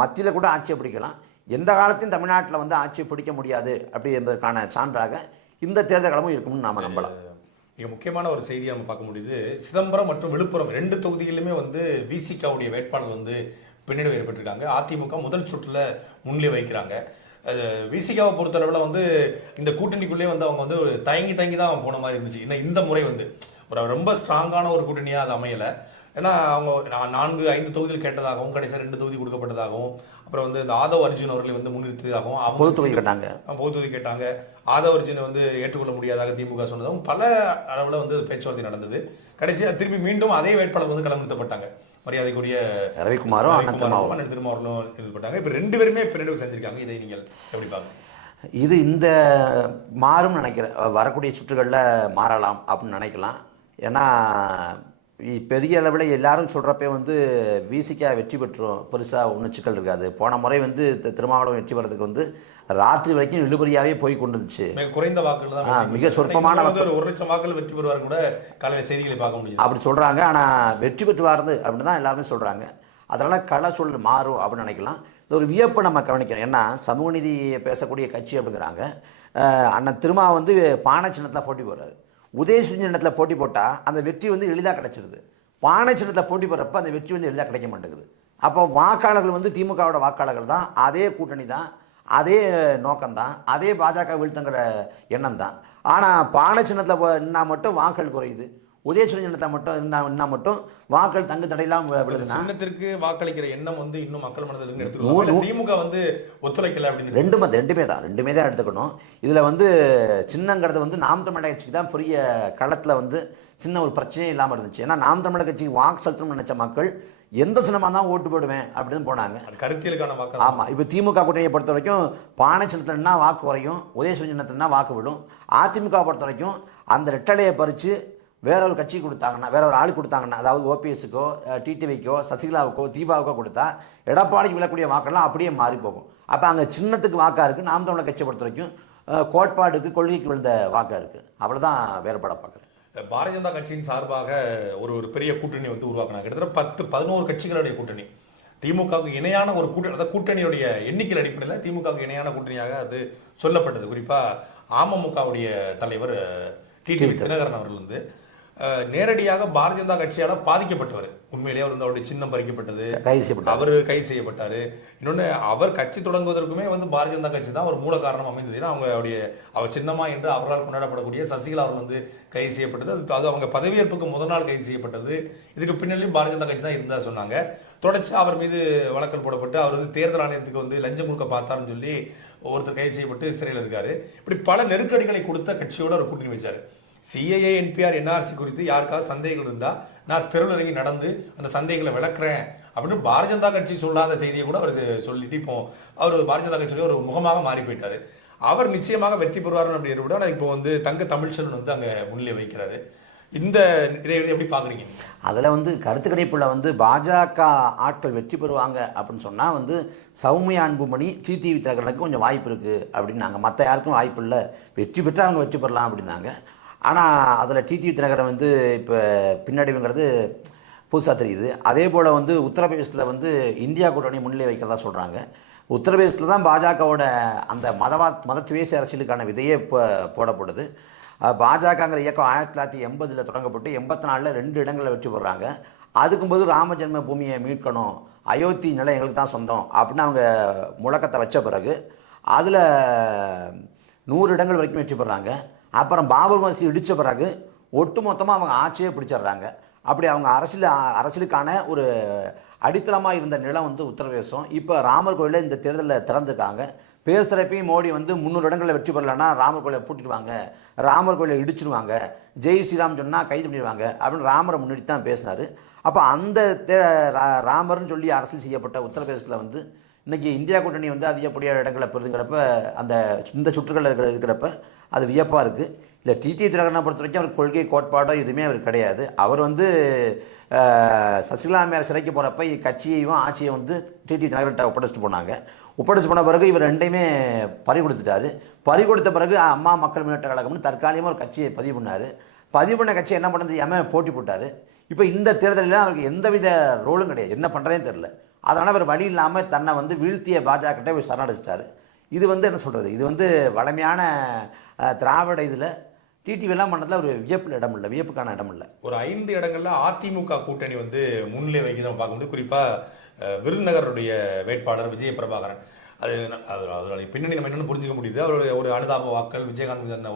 மத்தியில் கூட ஆட்சியை பிடிக்கலாம், எந்த காலத்தையும் தமிழ்நாட்டில் வந்து ஆட்சியை பிடிக்க முடியாது அப்படி என்பதற்கான சான்றாக இந்த தேர்தல் காலமும் இருக்கும்னு நாம் நம்பலாம். மிக முக்கியமான ஒரு செய்தியை நம்ம பார்க்க முடியுது. சிதம்பரம் மற்றும் விழுப்புரம் 2 தொகுதிகளிலுமே வந்து விசிகாவுடைய வேட்பாளர் வந்து பின்னடைவு ஏற்பட்டிருக்காங்க. அதிமுக முதல் சுற்றில் முன்னிலை வைக்கிறாங்க. விசிகாவை பொறுத்தளவில் வந்து இந்த கூட்டணிக்குள்ளே வந்து அவங்க வந்து தயங்கி தான் போன மாதிரி இருந்துச்சு. இந்த முறை வந்து ஒரு ரொம்ப ஸ்ட்ராங்கான ஒரு கூட்டணியாக அது அமையலை. ஏன்னா அவங்க 4-5 தொகுதிகள் கேட்டதாகவும் கடைசியாக 2 தொகுதி கொடுக்கப்பட்டதாகவும், அப்புறம் வந்து இந்த ஆதவ் அர்ஜுன் அவர்களை வந்து முன்னிறுத்ததாகவும் அவங்க பொது தொகுதி கேட்டாங்க. ஆதவ் அர்ஜுனை வந்து ஏற்றுக்கொள்ள முடியாதாக திமுக சொன்னதாகவும் பல அளவில் வந்து பேச்சுவார்த்தை நடந்தது. கடைசியாக திரும்பி மீண்டும் அதே வேட்பாளர் வந்து களமிறுத்தப்பட்டாங்க. மரியாதைக்குரிய ரவிக்குமாரும் திருமாவர்களும் ஈடுபட்டாங்க. இப்போ 2 பேருமே பின்னடைவு செஞ்சிருக்காங்க. இதை நீங்கள் எப்படி பார்க்க? இது இந்த மாறும் நினைக்கிறேன், வரக்கூடிய சுற்றுகளில் மாறலாம் அப்படின்னு நினைக்கலாம். ஏன்னா பெரிய அளவில் எல்லாரும் சொல்கிறப்ப வந்து விசிகா வெற்றி பெற்றோம், பெருசாக ஒன்றும் சிக்கல் இருக்காது. போன முறை வந்து திருமாவளவன் வெற்றி பெறதுக்கு வந்து ராத்திரி வரைக்கும் இழுபறியாகவே போய் கொண்டுருச்சு. குறைந்த வாக்குகள் தான், மிக சொற்பமான 1,00,000 வாக்குகள் வெற்றி பெறுவார் கூட காலையில் செய்திகளை பார்க்க முடியும் அப்படி சொல்கிறாங்க. ஆனால் வெற்றி பெற்று வாருது அப்படின்னு தான் எல்லாருமே சொல்கிறாங்க. அதனால் கள சூழல் மாறும் அப்படின்னு நினைக்கலாம். இது ஒரு வியப்பு நம்ம கவனிக்கணும். ஏன்னா சமூக நீதி பேசக்கூடிய கட்சி அப்படிங்கிறாங்க. அண்ணன் திருமா வந்து பானை சின்னத்தில் போட்டி போடுறாரு. உதயசூரியன் சின்னத்தில் போட்டி போட்டால் அந்த வெற்றி வந்து எளிதாக கிடைச்சிருது. பானை சின்னத்தில் போட்டி போடுறப்ப அந்த வெற்றி வந்து எளிதாக கிடைக்க மாட்டேங்குது. அப்போ வாக்காளர்கள் வந்து திமுகவோட வாக்காளர்கள் தான், அதே கூட்டணி தான், அதே நோக்கம்தான், அதே பாஜக வீழ்த்தங்கிற எண்ணம் தான். ஆனால் பானை சின்னத்தில் நின்னா மட்டும் வாக்கள் குறையுது, உதயசூரியன் சின்னத்தை மட்டும் இருந்தா மட்டும் வாக்கள் தங்கு தடையில்லாம விடுதுன்னா சின்னத்திற்கு வாக்களிக்கிற எண்ணம் வந்து இன்னும் மக்கள் மனதில் எடுத்துக்கணும். திமுக வந்து ஒத்துழைக்கல அப்படின்னு ரெண்டுமே தான் எடுத்துக்கணும். இதில் வந்து சின்னங்கிறது வந்து நாம் தமிழர் கட்சிக்கு தான் பெரிய களத்தில் வந்து சின்ன ஒரு பிரச்சனையே இல்லாமல் இருந்துச்சு. ஏன்னா நாம் தமிழர் கட்சிக்கு வாக்கு செலுத்தணும்னு நினைச்ச மக்கள் எந்த சின்னமாக தான் ஓட்டு போடுவேன் அப்படின்னு போனாங்க. அது கருத்தியலுக்கான வாக்கு. ஆமாம், இப்போ திமுக கூட்டணியை பொறுத்த வரைக்கும் பானை சின்னத்தில்னா வாக்கு குறையும், உதயசூரியன் சின்னத்தில்னா வாக்கு விடும். அதிமுக பொறுத்த வரைக்கும் அந்த ரெட்டலையை பறித்து வேற ஒரு கட்சி கொடுத்தாங்கன்னா, வேற ஒரு ஆள் கொடுத்தாங்கன்னா, அதாவது ஓபிஎஸ்க்கோ, டிடிவிக்கோ, சசிகலாவுக்கோ, தீபாவுக்கோ கொடுத்தா எடப்பாடிக்கு விழக்கூடிய வாக்கெல்லாம் அப்படியே மாறி போகும். அப்போ அங்கே சின்னத்துக்கு வாக்காக இருக்குது. நாம் தமிழர் கட்சியை பொறுத்த வரைக்கும் கோட்பாடுக்கு, கொள்கைக்கு விழுந்த வாக்காக இருக்குது. அவ்வளோதான் வேறுபட பார்க்குறேன். பாரதிய ஜனதா கட்சியின் சார்பாக ஒரு பெரிய கூட்டணி வந்து உருவாக்கினாங்க. கிட்டத்தட்ட 10-11 கட்சிகளுடைய கூட்டணி. திமுகவுக்கு இணையான ஒரு கூட்டணி, அதாவது கூட்டணியுடைய எண்ணிக்கை அடிப்படையில் திமுகவுக்கு இணையான கூட்டணியாக அது சொல்லப்பட்டது. குறிப்பாக அமமுகவுடைய தலைவர் டிடிவி தினகரன் அவர்கள் வந்து நேரடியாக பாரதிய ஜனதா கட்சியால் பாதிக்கப்பட்டவர். உண்மையிலேயே அவர் வந்து அவருடைய சின்னம் பறிக்கப்பட்டது, அவர் கைது செய்யப்பட்டார். இன்னொன்று, அவர் கட்சி தொடங்குவதற்குமே வந்து பாரதிய ஜனதா கட்சி தான் ஒரு மூல காரணம் அமைந்தது. ஏன்னா அவர் சின்னமா என்று அவர்களால் கொண்டாடப்படக்கூடிய சசிகலா அவர்கள் வந்து கைது செய்யப்பட்டது. அது அவங்க பதவியேற்புக்கு முதல் நாள் கைது செய்யப்பட்டது. இதுக்கு பின்னாலையும் பாரதிய ஜனதா கட்சி தான் இருந்தா சொன்னாங்க. தொடர்ச்சி அவர் மீது வழக்கல் போடப்பட்டு அவர் வந்து தேர்தல் ஆணையத்துக்கு வந்து லஞ்சம் கொடுக்க பார்த்தாருன்னு சொல்லி ஒருத்தர் கைது செய்யப்பட்டு சிறையில் இருக்காரு. இப்படி பல நெருக்கடிகளை கொடுத்த கட்சியோட ஒரு கூட்டணி வச்சாரு. சிஏஏ, என்பிஆர், என்ஆர்சி குறித்து யாருக்காவது சந்தேகங்கள் இருந்தால் நான் தெருவில் இறங்கி நடந்து அந்த சந்தேகங்களை விளக்குறேன் அப்படின்னு பாரதிய ஜனதா கட்சி சொல்லாத செய்தியை கூட அவர் சொல்லிட்டு இப்போ அவர் பாரதிய ஜனதா கட்சியில ஒரு முகமாக மாறி போயிட்டாரு. அவர் நிச்சயமாக வெற்றி பெறுவார் அப்படின்னு விட இப்போ வந்து தங்க தமிழ்ச்செல்வன் வந்து அங்கே முன்னிலை வைக்கிறாரு. இதை எப்படி பார்க்குறீங்க? அதில் வந்து கருத்து கணிப்பில் வந்து பாஜக ஆட்கள் வெற்றி பெறுவாங்க அப்படின்னு சொன்னால் வந்து சௌமியா அன்புமணி, டிடிவி தினகரனுக்கு கொஞ்சம் வாய்ப்பு இருக்குது அப்படின்னாங்க. மற்ற யாருக்கும் வாய்ப்பு இல்லை, வெற்றி பெற்று அவங்க வெற்றி பெறலாம் அப்படின்னாங்க. ஆனால் அதில் டிடிவி தினகரன் வந்து இப்போ பின்னடைவுங்கிறது புதுசாக தெரியுது. அதே போல் வந்து உத்தரப்பிரதேசத்தில் வந்து இந்தியா கூட்டணி முன்னிலை வைக்கிறதா சொல்கிறாங்க. உத்தரப்பிரதேசத்தில் தான் பாஜகவோட அந்த மதத்துவேச அரசியலுக்கான விதையே இப்போ போடப்படுது. பாஜகங்கிற இயக்கம் 1980 தொடங்கப்பட்டு 84 2 இடங்களில் வெற்றி பெறாங்க. அதுக்கும்போது ராம ஜென்ம பூமியை மீட்கணும், அயோத்தி நிலம் எங்களுக்கு தான் சொந்தம் அப்படின்னு அவங்க முழக்கத்தை வச்ச பிறகு அதில் 100 இடங்கள் வரைக்கும் வெற்றி பெறாங்க. அப்புறம் பாபர் மசூதி இடித்த பிறகு ஒட்டு மொத்தமாக அவங்க ஆட்சியே பிடிச்சிடுறாங்க. அப்படி அவங்க அரசியலுக்கான ஒரு அடித்தளமாக இருந்த நிலம் வந்து உத்தரப்பிரதேசம். இப்போ ராமர் கோயிலில் இந்த தேர்தலில் திறந்துருக்காங்க. பேசுகிறப்பையும் மோடி வந்து 300 இடங்களில் வெற்றி பெறலைன்னா ராமர் கோயிலை பூட்டிடுவாங்க, ராமர் கோயிலை இடிச்சிடுவாங்க, ஜெய் ஸ்ரீராம் சொன்னால் கைது பண்ணிடுவாங்க அப்படின்னு ராமரை முன்னாடி தான் பேசினார். அப்போ அந்த ராமர்னு சொல்லி அரசியல் செய்யப்பட்ட உத்தரப்பிரதேசத்தில் வந்து இன்றைக்கி இந்தியா கூட்டணி வந்து அதிகப்படியான இடங்களை பெறுங்கிறப்ப அந்த இந்த சுற்றுகளில் இருக்கிறப்ப அது வியப்பாக இருக்குது. இல்லை டிடி தினகரனை பொறுத்த வரைக்கும் அவர் கொள்கை கோட்பாடோ எதுவுமே அவர் கிடையாது. அவர் வந்து சசிகலா மேலே சிறைக்கு போகிறப்ப கட்சியையும் ஆட்சியை வந்து டிடி தினகரன்ட்ட ஒப்படைச்சிட்டு போனாங்க. ஒப்படைச்சு போன பிறகு இவர் ரெண்டையுமே பறி கொடுத்துட்டாரு. பறி கொடுத்த பிறகு அம்மா மக்கள் முன்னேற்ற கழகம்னு தற்காலிகமாக ஒரு கட்சியை பதிவு பண்ணார். பதிவு பண்ண கட்சி என்ன பண்ணது தெரியாமல் போட்டி போட்டார். இப்போ இந்த தேர்தலில் அவருக்கு எந்தவித ரோலும் கிடையாது, என்ன பண்ணுறதே தெரில. அதனால் அவர் வழி இல்லாமல் தன்னை வந்து வீழ்த்திய பாஜகட்ட போய் சரணடைச்சிட்டாரு. இது வந்து என்ன சொல்கிறது, இது வந்து வளமையான திராவிட இதில் டிடிவிலாம் பண்ணதில் ஒரு வியப்புக்கான இடம் இல்லை. ஒரு 5 இடங்கள்ல அதிமுக கூட்டணி வந்து முன்னிலை வைக்கிறத பார்க்க முடியும். குறிப்பாக விருதுநகருடைய வேட்பாளர் விஜய பிரபாகரன். அதோட பின்னணி நம்ம என்னென்னு புரிஞ்சுக்க முடியுது. அவருடைய ஒரு அனுதாப வாக்கள், விஜயகாந்த் மீதான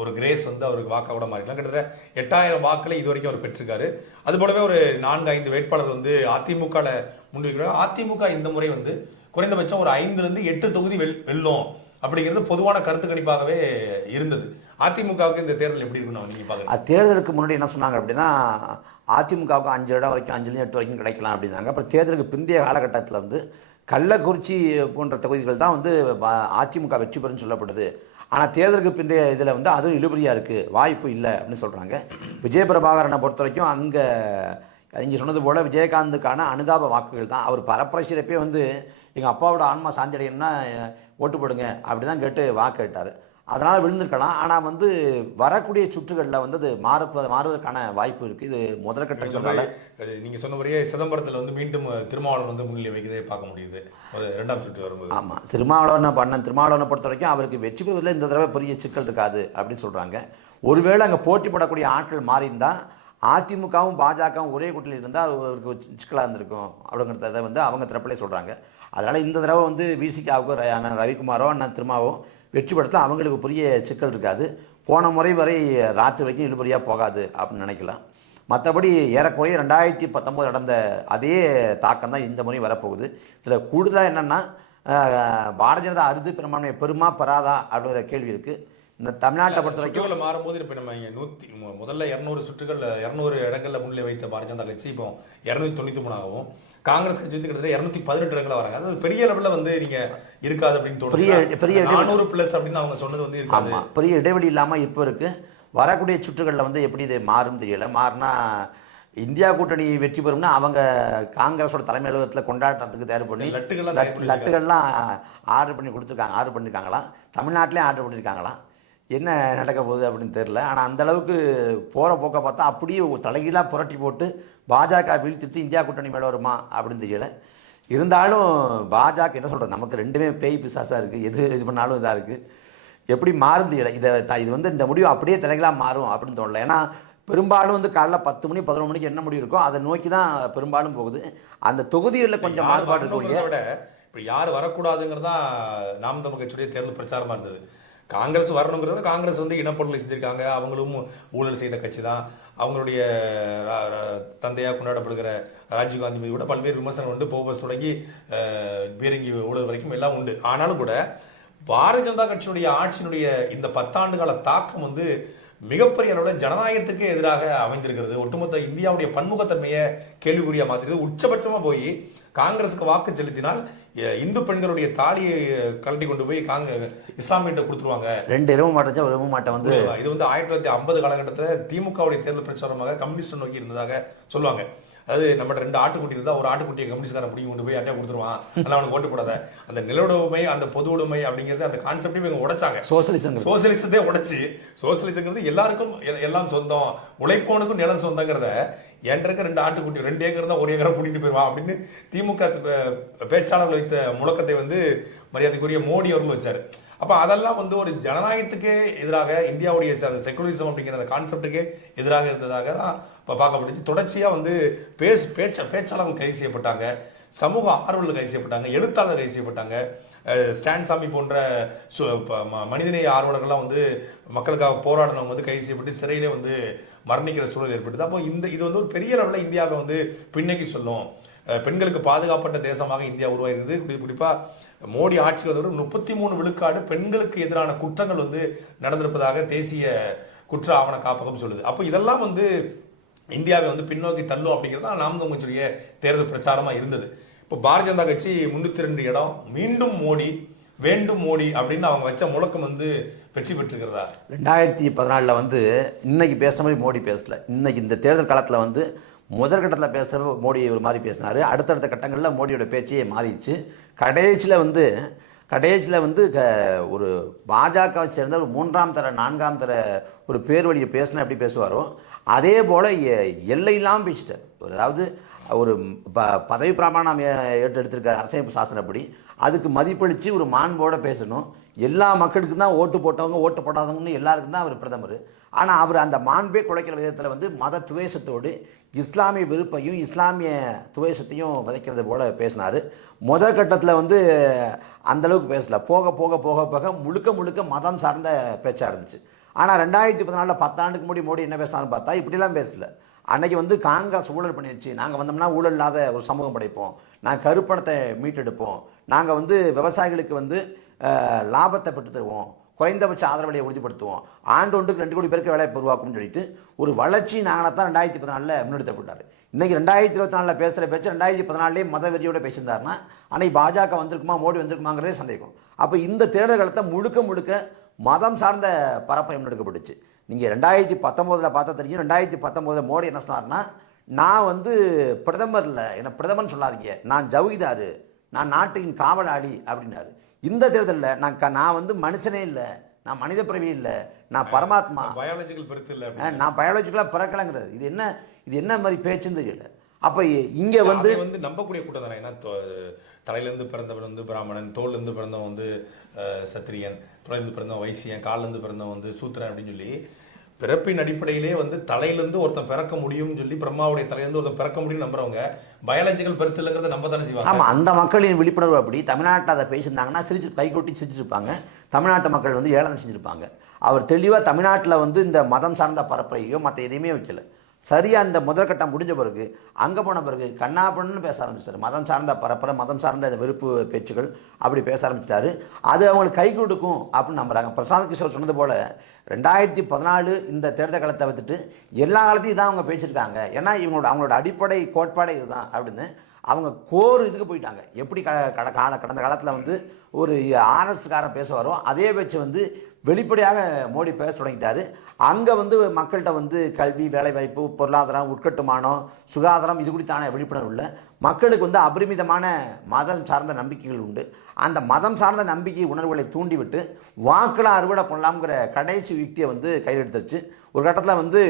ஒரு கிரேஸ் வந்து அவருக்கு வாக்காக மாறிக்கலாம். கிட்டத்தட்ட 8000 வாக்களை இது வரைக்கும் அவர் பெற்றிருக்காரு. அது போலவே ஒரு 4-5 வேட்பாளர் வந்து அதிமுகவில் முன்வைக்கிறார். அதிமுக இந்த முறை வந்து குறைந்தபட்சம் ஒரு 5-8 தொகுதி வெல்லும் அப்படிங்கிறது பொதுவான கருத்து கணிப்பாகவே இருந்தது. அதிமுகவுக்கு இந்த தேர்தல் எப்படி இருக்குன்னு நீங்க பாக்குறீங்க? தேர்தலுக்கு முன்னாடி என்ன சொன்னாங்க அப்படின்னா, அதிமுகவுக்கு 5 இடம் வரைக்கும் 5-8 வரைக்கும் கிடைக்கலாம் அப்படின்னாங்க. அப்புறம் தேர்தலுக்கு பிந்தைய காலகட்டத்தில் வந்து கள்ளக்குறிச்சி போன்ற தொகுதிகள் தான் வந்து அதிமுக வெற்றி பெறும் சொல்லப்படுது. ஆனால் தேர்தலுக்கு பிந்தைய இதில் வந்து அதுவும் இழுபறியாக இருக்குது, வாய்ப்பு இல்லை அப்படின்னு சொல்கிறாங்க. விஜய பிரபாகரனை பொறுத்த வரைக்கும் அங்கே இங்கே சொன்னது போல் விஜயகாந்துக்கான அனுதாப வாக்குகள் தான். அவர் பரப்புரைச்சிறப்பே வந்து எங்கள் அப்பாவோட ஆன்மா சாந்தி அடையணும்னா ஓட்டு போடுங்க அப்படி தான் கேட்டு வாக்கு கேட்டார். அதனால் விழுந்திருக்கலாம். ஆனால் வந்து வரக்கூடிய சுற்றுகளில் வந்து அது மாறுவதற்கான வாய்ப்பு இருக்குது. இது முதற்கட்ட சொன்னால நீங்கள் சொன்ன மாதிரியே சிதம்பரத்தில் வந்து மீண்டும் திருமாவளவன் வந்து முன்னிலை வைக்கிறதே பார்க்க முடியுது 2ஆம் சுற்று வரும்போது. ஆமாம், திருமாவளவனை பொறுத்த வரைக்கும் அவருக்கு வெற்றி பெறுவதில் இந்த தடவை பெரிய சிக்கல் இருக்காது அப்படின்னு சொல்கிறாங்க. ஒருவேளை அங்கே போட்டி போடக்கூடிய ஆட்கள் மாறி இருந்தால் அதிமுகவும் பாஜகவும் ஒரே கூட்டணியில் இருந்தால் அவருக்கு சிக்கலாக இருந்திருக்கும் அப்படிங்கிறத வந்து அவங்க தரப்பிலே சொல்கிறாங்க. அதனால் இந்த தடவை வந்து விசிகாவுக்கு அண்ணன் ரவிக்குமாரோ அண்ணன் திருமாவோ வெற்றி பெறத்தில் அவங்களுக்கு பெரிய சிக்கல் இருக்காது. போன முறை வரை ராத்திரி வரைக்கும் இழுபறியாக போகாது அப்படின்னு நினைக்கலாம். மற்றபடி ஏறக்குறைய 2019 நடந்த அதே தாக்கம் தான் இந்த முறை வரப்போகுது. இதில் கூடுதலாக என்னென்னா பாரதிய ஜனதா அறுதி பெரும்பான்மை பெருமா பெறாதா அப்படிங்கிற கேள்வி இருக்குது. இந்த தமிழ்நாட்டை பொறுத்த வரைக்கும் மாறும்போது இப்போ நம்ம இங்கே முதல்ல 200 சுற்றுகள் 200 இடங்களில் முன்னிலை வைத்த பாரதிய ஜனதா கட்சி இப்போ 293ஆகவும், காங்கிரஸ் கட்சி வந்து கிட்டத்தட்ட 218 இடங்களில் வராங்க. அது பெரிய லெவலில் வந்து நீங்க இருக்காது அப்படின்னு தோணுது. பெரிய 400+ அப்படின்னு அவங்க சொன்னது வந்து இருக்காது. ஆமாம், பெரிய இடைவெளி இல்லாமல் இப்போ இருக்குது. வரக்கூடிய சுற்றுகளில் வந்து எப்படி இது மாறும் தெரியல. மாறினா இந்தியா கூட்டணி வெற்றி பெறும்னா அவங்க காங்கிரஸோட தலைமை அலுவலகத்தில் கொண்டாட்டத்துக்கு தயார் பண்ணி லட்டுகள்லாம் ஆர்டர் பண்ணியிருக்காங்களாம். தமிழ்நாட்டிலே ஆர்டர் பண்ணியிருக்காங்களாம். என்ன நடக்க போகுது அப்படின்னு தெரில. ஆனால் அந்தளவுக்கு போகிற போக்க பார்த்தா அப்படியே தலைகீழாக புரட்டி போட்டு பாஜக வீழ்த்திட்டு இந்தியா கூட்டணி மேலே வருமா அப்படின்னு தெரியல. இருந்தாலும் பாஜக என்ன சொல்கிறது, நமக்கு ரெண்டுமே பேய் பிசாசாக இருக்குது. இது பண்ணாலும் இதாக இருக்குது. எப்படி மாறும் தெரியல. இது வந்து இந்த முடிவு அப்படியே தலைகீழாக மாறும் அப்படின்னு தோணல. ஏன்னா பெரும்பாலும் வந்து காலைல 10 மணி 11 மணிக்கு என்ன முடிவு இருக்கோ அதை நோக்கி தான் பெரும்பாலும் போகுது. அந்த தொகுதிகளில் கொஞ்சம் மாறுபாடு இருக்கக்கூடிய விட இப்போ யார் வரக்கூடாதுங்கிறது தான் நாம் தமிழ் கட்சியுடைய தேர்தல் பிரச்சாரமாக இருந்தது. காங்கிரஸ் வரணுங்கிறத காங்கிரஸ் வந்து இனப்படுகொலை செஞ்சுருக்காங்க. அவங்களும் ஊழல் செய்த கட்சி தான். அவங்களுடைய தந்தையாக கொண்டாடப்படுகிற ராஜீவ்காந்தி மீது கூட பல்வேறு விமர்சனம் உண்டு. போபஸ் தொடங்கி பீரங்கி ஊழல் வரைக்கும் எல்லாம் உண்டு. ஆனாலும் கூட பாரதிய ஜனதா கட்சியுடைய ஆட்சியினுடைய இந்த 10 ஆண்டு கால தாக்கம் வந்து மிகப்பெரிய அளவில் ஜனநாயகத்துக்கு எதிராக அமைந்திருக்கிறது. ஒட்டுமொத்த இந்தியாவுடைய பன்முகத்தன்மையை கேள்விக்குரிய மாதிரி உச்சபட்சமாக போய் காங்கிரஸுக்கு வாக்கு செலுத்தினால் இந்து பெண்களுடைய தாலியை கழட்டி கொண்டு போய் இஸ்லாமியிட்ட கொடுத்துருவாங்க. 2 இரவு மாட்டம் வந்து இது வந்து 1950 காலகட்டத்தில் திமுகவுடைய தேர்தல் பிரச்சாரமாக கம்யூனிஸ்ட் நோக்கி இருந்ததாக சொல்லுவாங்க. அதாவது நம்ம 2 ஆட்டுக்குட்டி இருந்தால் ஒரு ஆட்டுக்குட்டியை கம்யூனிஸ்ட்காரன் பிடிங்கி கொண்டு போய் அட்டையை கொடுத்துருவான், நல்லா அவனுக்கு ஓட்டு போடாத. அந்த நிலவுடைமை அந்த பொது உடைமை அப்படிங்கிறது அந்த கான்செப்டையும் இவங்க உடைச்சாங்க. சோசியலிசத்தை உடைச்சு சோசியலிசங்கிறது எல்லாருக்கும் எல்லாம் சொந்தம், உழைப்பவனுக்கும் நிலம் சொந்தங்கிறத என்கிட்ட இருக்க 2 ஆட்டுக்குட்டி 2 ஏக்கர் தான் 1 ஏக்கரை கூட்டிட்டு போயிடுவான் அப்படின்னு திமுக பேச்சாளர்கள் வைத்த முழக்கத்தை வந்து மரியாதைக்குரிய மோடி அவர்கள் வச்சாரு. அப்ப அதெல்லாம் வந்து ஒரு ஜனநாயகத்துக்கே எதிராக இந்தியாவுடைய செகுலரிசம் அப்படிங்கிற அந்த கான்செப்டுக்கே எதிராக இருந்ததாக தான் இப்போ பார்க்கப்பட்டுச்சு. தொடர்ச்சியா வந்து பேச்சாளர்கள் கைது செய்யப்பட்டாங்க, சமூக ஆர்வலர்கள் கைது செய்யப்பட்டாங்க, எழுத்தாளர்கள் கைது செய்யப்பட்டாங்க, ஸ்டான் சாமி போன்ற மனிதநேய ஆர்வலர்கள்லாம் வந்து மக்களுக்காக போராடினவங்க வந்து கைது செய்யப்பட்டு சிறையிலே வந்து மரணிக்கிற சூழல் ஏற்பட்டது. அப்போ இது வந்து ஒரு பெரிய அளவில் இந்தியாவை வந்து பின்னோக்கி சொல்லும். பெண்களுக்கு பாதுகாப்பட்ட தேசமாக இந்தியா உருவாகிறது. குறிப்பாக மோடி ஆட்சியில் வந்து 33 விழுக்காடு பெண்களுக்கு எதிரான குற்றங்கள் வந்து நடந்திருப்பதாக தேசிய குற்ற ஆவண காப்பகம் சொல்லுது. அப்போ இதெல்லாம் வந்து இந்தியாவை வந்து பின்னோக்கி தள்ளும் அப்படிங்கிறது தான் நாம் தமிழ் தேர்தல் பிரச்சாரமா இருந்தது. இப்போ பாரதிய ஜனதா கட்சி 302 இடம், மீண்டும் மோடி, வேண்டும் மோடி அப்படின்னு அவங்க வச்ச முழக்கம் வந்து வெற்றி பெற்றிருக்கிறதா? 2014 வந்து இன்னைக்கு பேசுற மாதிரி மோடி பேசல. இன்னைக்கு இந்த தேர்தல் காலத்தில் வந்து முதற்கட்டத்தில் பேசுகிற மோடி ஒரு மாதிரி பேசினார். அடுத்தடுத்த கட்டங்களில் மோடியோட பேச்சே மாறிடுச்சு. கடைசியில் வந்து ஒரு பாஜகவை சேர்ந்த ஒரு 3ஆம் தர 4ஆம் தர ஒரு பேர் வழியை பேசினா எப்படி பேசுவாரோ அதே போல் எல்லையெல்லாம் பேசிட்டார். அதாவது ஒரு பதவி பிரமாணம் எடுத்திருக்க அரசியலமைப்பு சாசனப்படி அதுக்கு மதிப்பளித்து ஒரு மாண்போடு பேசணும். எல்லா மக்களுக்கும் தான் ஓட்டு போட்டவங்க ஓட்டு போடாதவங்கன்னு எல்லாருக்கும் தான் அவர் பிரதமர். ஆனால் அவர் அந்த மாண்பே குலைக்கிற விதத்தில் வந்து மத துவேஷத்தோடு இஸ்லாமிய விருப்பையும் இஸ்லாமிய துவேஷத்தையும் விதைக்கிறது போல் பேசினார். முதல் கட்டத்தில் வந்து அந்தளவுக்கு பேசலை. போக போக போக போக முழுக்க மதம் சார்ந்த பேச்சாக இருந்துச்சு. ஆனால் 2014 10 ஆண்டுக்கு முன்னாடி மோடி என்ன பேசினான்னு பார்த்தா இப்படிலாம் பேசலை. அன்னைக்கு வந்து காங்கிரஸ் ஊழல் பண்ணிடுச்சு, நாங்கள் வந்தோம்னா ஊழல் இல்லாத ஒரு சமூகம் படைப்போம், நாங்கள் கருப்பணத்தை மீட்டெடுப்போம், நாங்கள் வந்து விவசாயிகளுக்கு வந்து லாபத்தை பெற்று தருவோம், குறைந்தபட்ச ஆதரவு விலையை உறுதிப்படுத்துவோம், ஆண்டொன்றுக்கு 2 கோடி பேருக்கு வேலை உருவாக்கும்னு சொல்லிட்டு ஒரு வளர்ச்சி நாங்கள்தான் 2014 முன்னெடுத்தப்பட்டார். இன்றைக்கி 2024 பேசுகிற பேச்சு 2014 மத வெறியோட பேசியிருந்தாருன்னா அன்னைக்கு பாஜக வந்திருக்குமா மோடி வந்திருக்குமாங்கிறதே சந்தேகம். அப்போ இந்த தேர்தல் காலத்தை முழுக்க மதம் சார்ந்த பரப்பை முன்னெடுக்கப்பட்டுச்சு. நீங்கள் 2019 பார்த்தா தெரியும். 2019 மோடி என்ன சொன்னார்னா, நான் வந்து பிரதமர் இல்லை, என்ன பிரதமர்னு சொல்லாதீங்க, நான் ஜவுகிதாரு, நான் நாட்டின் காவலாளி அப்படின்னாரு. இந்த தேர்தலில் நான் வந்து மனுஷனே இல்லை, நான் மனித பிறவி இல்லை, நான் பரமாத்மா, பயாலஜிக்கல் பிறப்பு இல்லை, நான் பயாலஜிக்கலாக பிறக்கலைங்கிறது. இது என்ன மாதிரி பேச்சுன்னு தெரியல. அப்போ இங்கே வந்து நம்பக்கூடிய கூட்டம் தானே. ஏன்னா தலையிலேருந்து பிறந்தவன் வந்து பிராமணன், தோல்லேருந்து பிறந்தவன் வந்து சத்திரியன், துணையிலேருந்து பிறந்தவன் வைசியன், காலிலேருந்து பிறந்தவன் வந்து சூத்திரன் அப்படின்னு சொல்லி பிறப்பின் அடிப்படையிலே வந்து தலையிலேருந்து ஒருத்தன் பிறக்க முடியும்னு சொல்லி பிரம்மாவுடைய தலையிலேருந்து ஒருத்தன் பிறக்க முடியும்னு நம்புறவங்க பயாலஜிக்கல் பெருத்து இல்லைங்கிறத நம்ப தானே செய்வாங்க. ஆமாம், அந்த மக்களின் விழிப்புணர்வு அப்படி. தமிழ்நாட்டில் அதை பேசியிருந்தாங்கன்னா கை கொட்டி சிரிச்சிருப்பாங்க. தமிழ்நாட்டு மக்கள் வந்து ஏளனம் செஞ்சுருப்பாங்க. அவர் தெளிவாக தமிழ்நாட்டில் வந்து இந்த மதம் சார்ந்த பரப்பையோ மற்ற எதையுமே வைக்கல. சரியாக அந்த முதற்கட்டம் முடிஞ்ச பிறகு அங்கே போன பிறகு கண்ணாப்பண்ணு பேச ஆரம்பிச்சிட்டாரு. மதம் சார்ந்த பரப்புரை, மதம் சார்ந்த வெறுப்பு பேச்சுகள் அப்படி பேச ஆரம்பிச்சிட்டாரு. அது அவங்களுக்கு கை கொடுக்கும் அப்படின்னு நம்புறாங்க. பிரசாந்த் கிஷோர் சொன்னது போல் 2014 இந்த தேர்தல் காலத்தை வைத்துட்டு எல்லா காலத்தையும் இதான் அவங்க பேசியிருக்காங்க. ஏன்னா அவங்களோட அடிப்படை கோட்பாடே இதுதான் அப்படின்னு அவங்க இதுக்கு போயிட்டாங்க. எப்படி கடந்த காலத்தில் வந்து ஒரு ஆர்எஸ்காரன் பேசுவாரோ அதே பேச்சு வந்து வெளிப்படையாக மோடி பேச தொடங்கிட்டாரு. அங்கே வந்து மக்கள்கிட்ட வந்து கல்வி, வேலைவாய்ப்பு, பொருளாதாரம், உட்கட்டுமானம், சுகாதாரம் இது குறித்தான விழிப்புணர்வு இல்லை. மக்களுக்கு வந்து அபரிமிதமான மதம் சார்ந்த நம்பிக்கைகள் உண்டு. அந்த மதம் சார்ந்த நம்பிக்கை உணர்வுகளை தூண்டிவிட்டு வாக்களை அறுவடை பண்ணலாம்ங்கிற கடைசி யுக்தியை வந்து கையெழுத்துச்சு. ஒரு கட்டத்தில் வந்து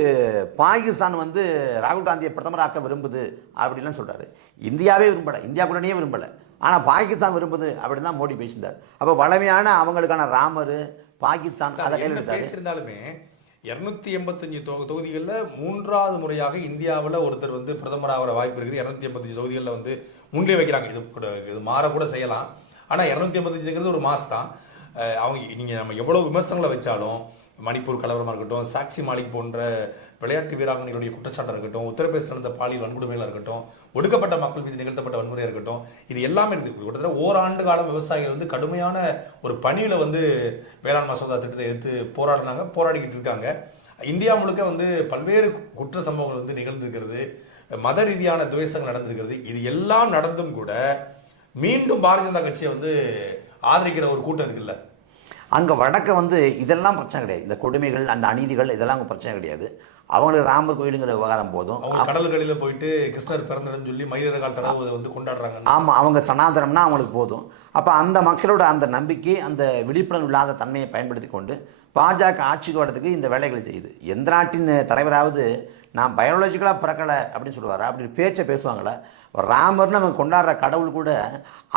பாகிஸ்தான் வந்து ராகுல் காந்தியை பிரதமராக்க விரும்புது அப்படின்லாம் சொல்கிறாரு. இந்தியாவே விரும்பலை, இந்தியா கூடனே விரும்பலை, ஆனால் பாகிஸ்தான் விரும்புது அப்படின்னு தான் மோடி பேசியிருந்தார். அப்போ வளமையான அவங்களுக்கான ராமர் பாகிஸ்தான் அதை பேசியிருந்தாலுமே 285 தொகுதிகளில் 3வது முறையாக இந்தியாவில் ஒருத்தர் வந்து பிரதமராக வாய்ப்பு இருக்குது. 285 தொகுதிகளில் வந்து முன்னிலை வைக்கிறாங்க. இது மாறக்கூட செய்யலாம். ஆனால் 285ங்கிறது ஒரு மாஸ் தான். அவங்க நீங்கள் நம்ம எவ்வளோ விமர்சனங்களை வச்சாலும், மணிப்பூர் கலவரமாக இருக்கட்டும், சாக்சி மாலிக் போன்ற விளையாட்டு வீராங்கனைகளுடைய குற்றச்சாட்டாக இருக்கட்டும், உத்தரப்பிரதேச நடந்த பாலியல் வன்கொடுமைகளாக இருக்கட்டும், ஒடுக்கப்பட்ட மக்கள் மீது நிகழ்த்தப்பட்ட வன்முறையாக இருக்கட்டும், இது எல்லாமே இருக்குது. கிட்டத்தட்ட ஓராண்டு காலம் விவசாயிகள் வந்து கடுமையான ஒரு பணியில் வந்து வேளாண் மசோதா திட்டத்தை எடுத்து போராடிக்கிட்டு இருக்காங்க. இந்தியா முழுக்க வந்து பல்வேறு குற்ற சம்பவங்கள் வந்து நிகழ்ந்திருக்கிறது, மத ரீதியான துவேஷங்கள் நடந்திருக்கிறது. இது எல்லாம் நடந்தும் கூட மீண்டும் பாரதிய ஜனதா கட்சியை வந்து ஆதரிக்கிற ஒரு கூட்டம் இருக்குல்ல. அங்கே வடக்க வந்து இதெல்லாம் பிரச்சனை கிடையாது. இந்த கொடுமைகள், அந்த அநீதிகள் இதெல்லாம் அங்கே பிரச்சனை கிடையாது. அவங்களுக்கு ராமர் கோயிலுங்கிற விவகாரம் போதும். அவங்க கடல்களில் போயிட்டு கிருஷ்ணர் பிறந்தன்னு சொல்லி மயிலகால் தடவை வந்து கொண்டாடுறாங்க. ஆமாம், அவங்க சனாதனம்னா அவங்களுக்கு போதும். அப்போ அந்த மக்களோட அந்த நம்பிக்கை, அந்த விழிப்புணர்வு இல்லாத தன்மையை பயன்படுத்தி கொண்டு பாஜக ஆட்சிக்கு வரதுக்கு இந்த வேலைகளை செய்யுது. எந்த நாட்டின் தலைவராவது நான் பயாலஜிக்கலாக பிறக்கலை அப்படின்னு சொல்லுவார்? அப்படி பேச்சை பேசுவாங்களே? ராமர்னு நம்ம கொண்டாடுற கடவுள் கூட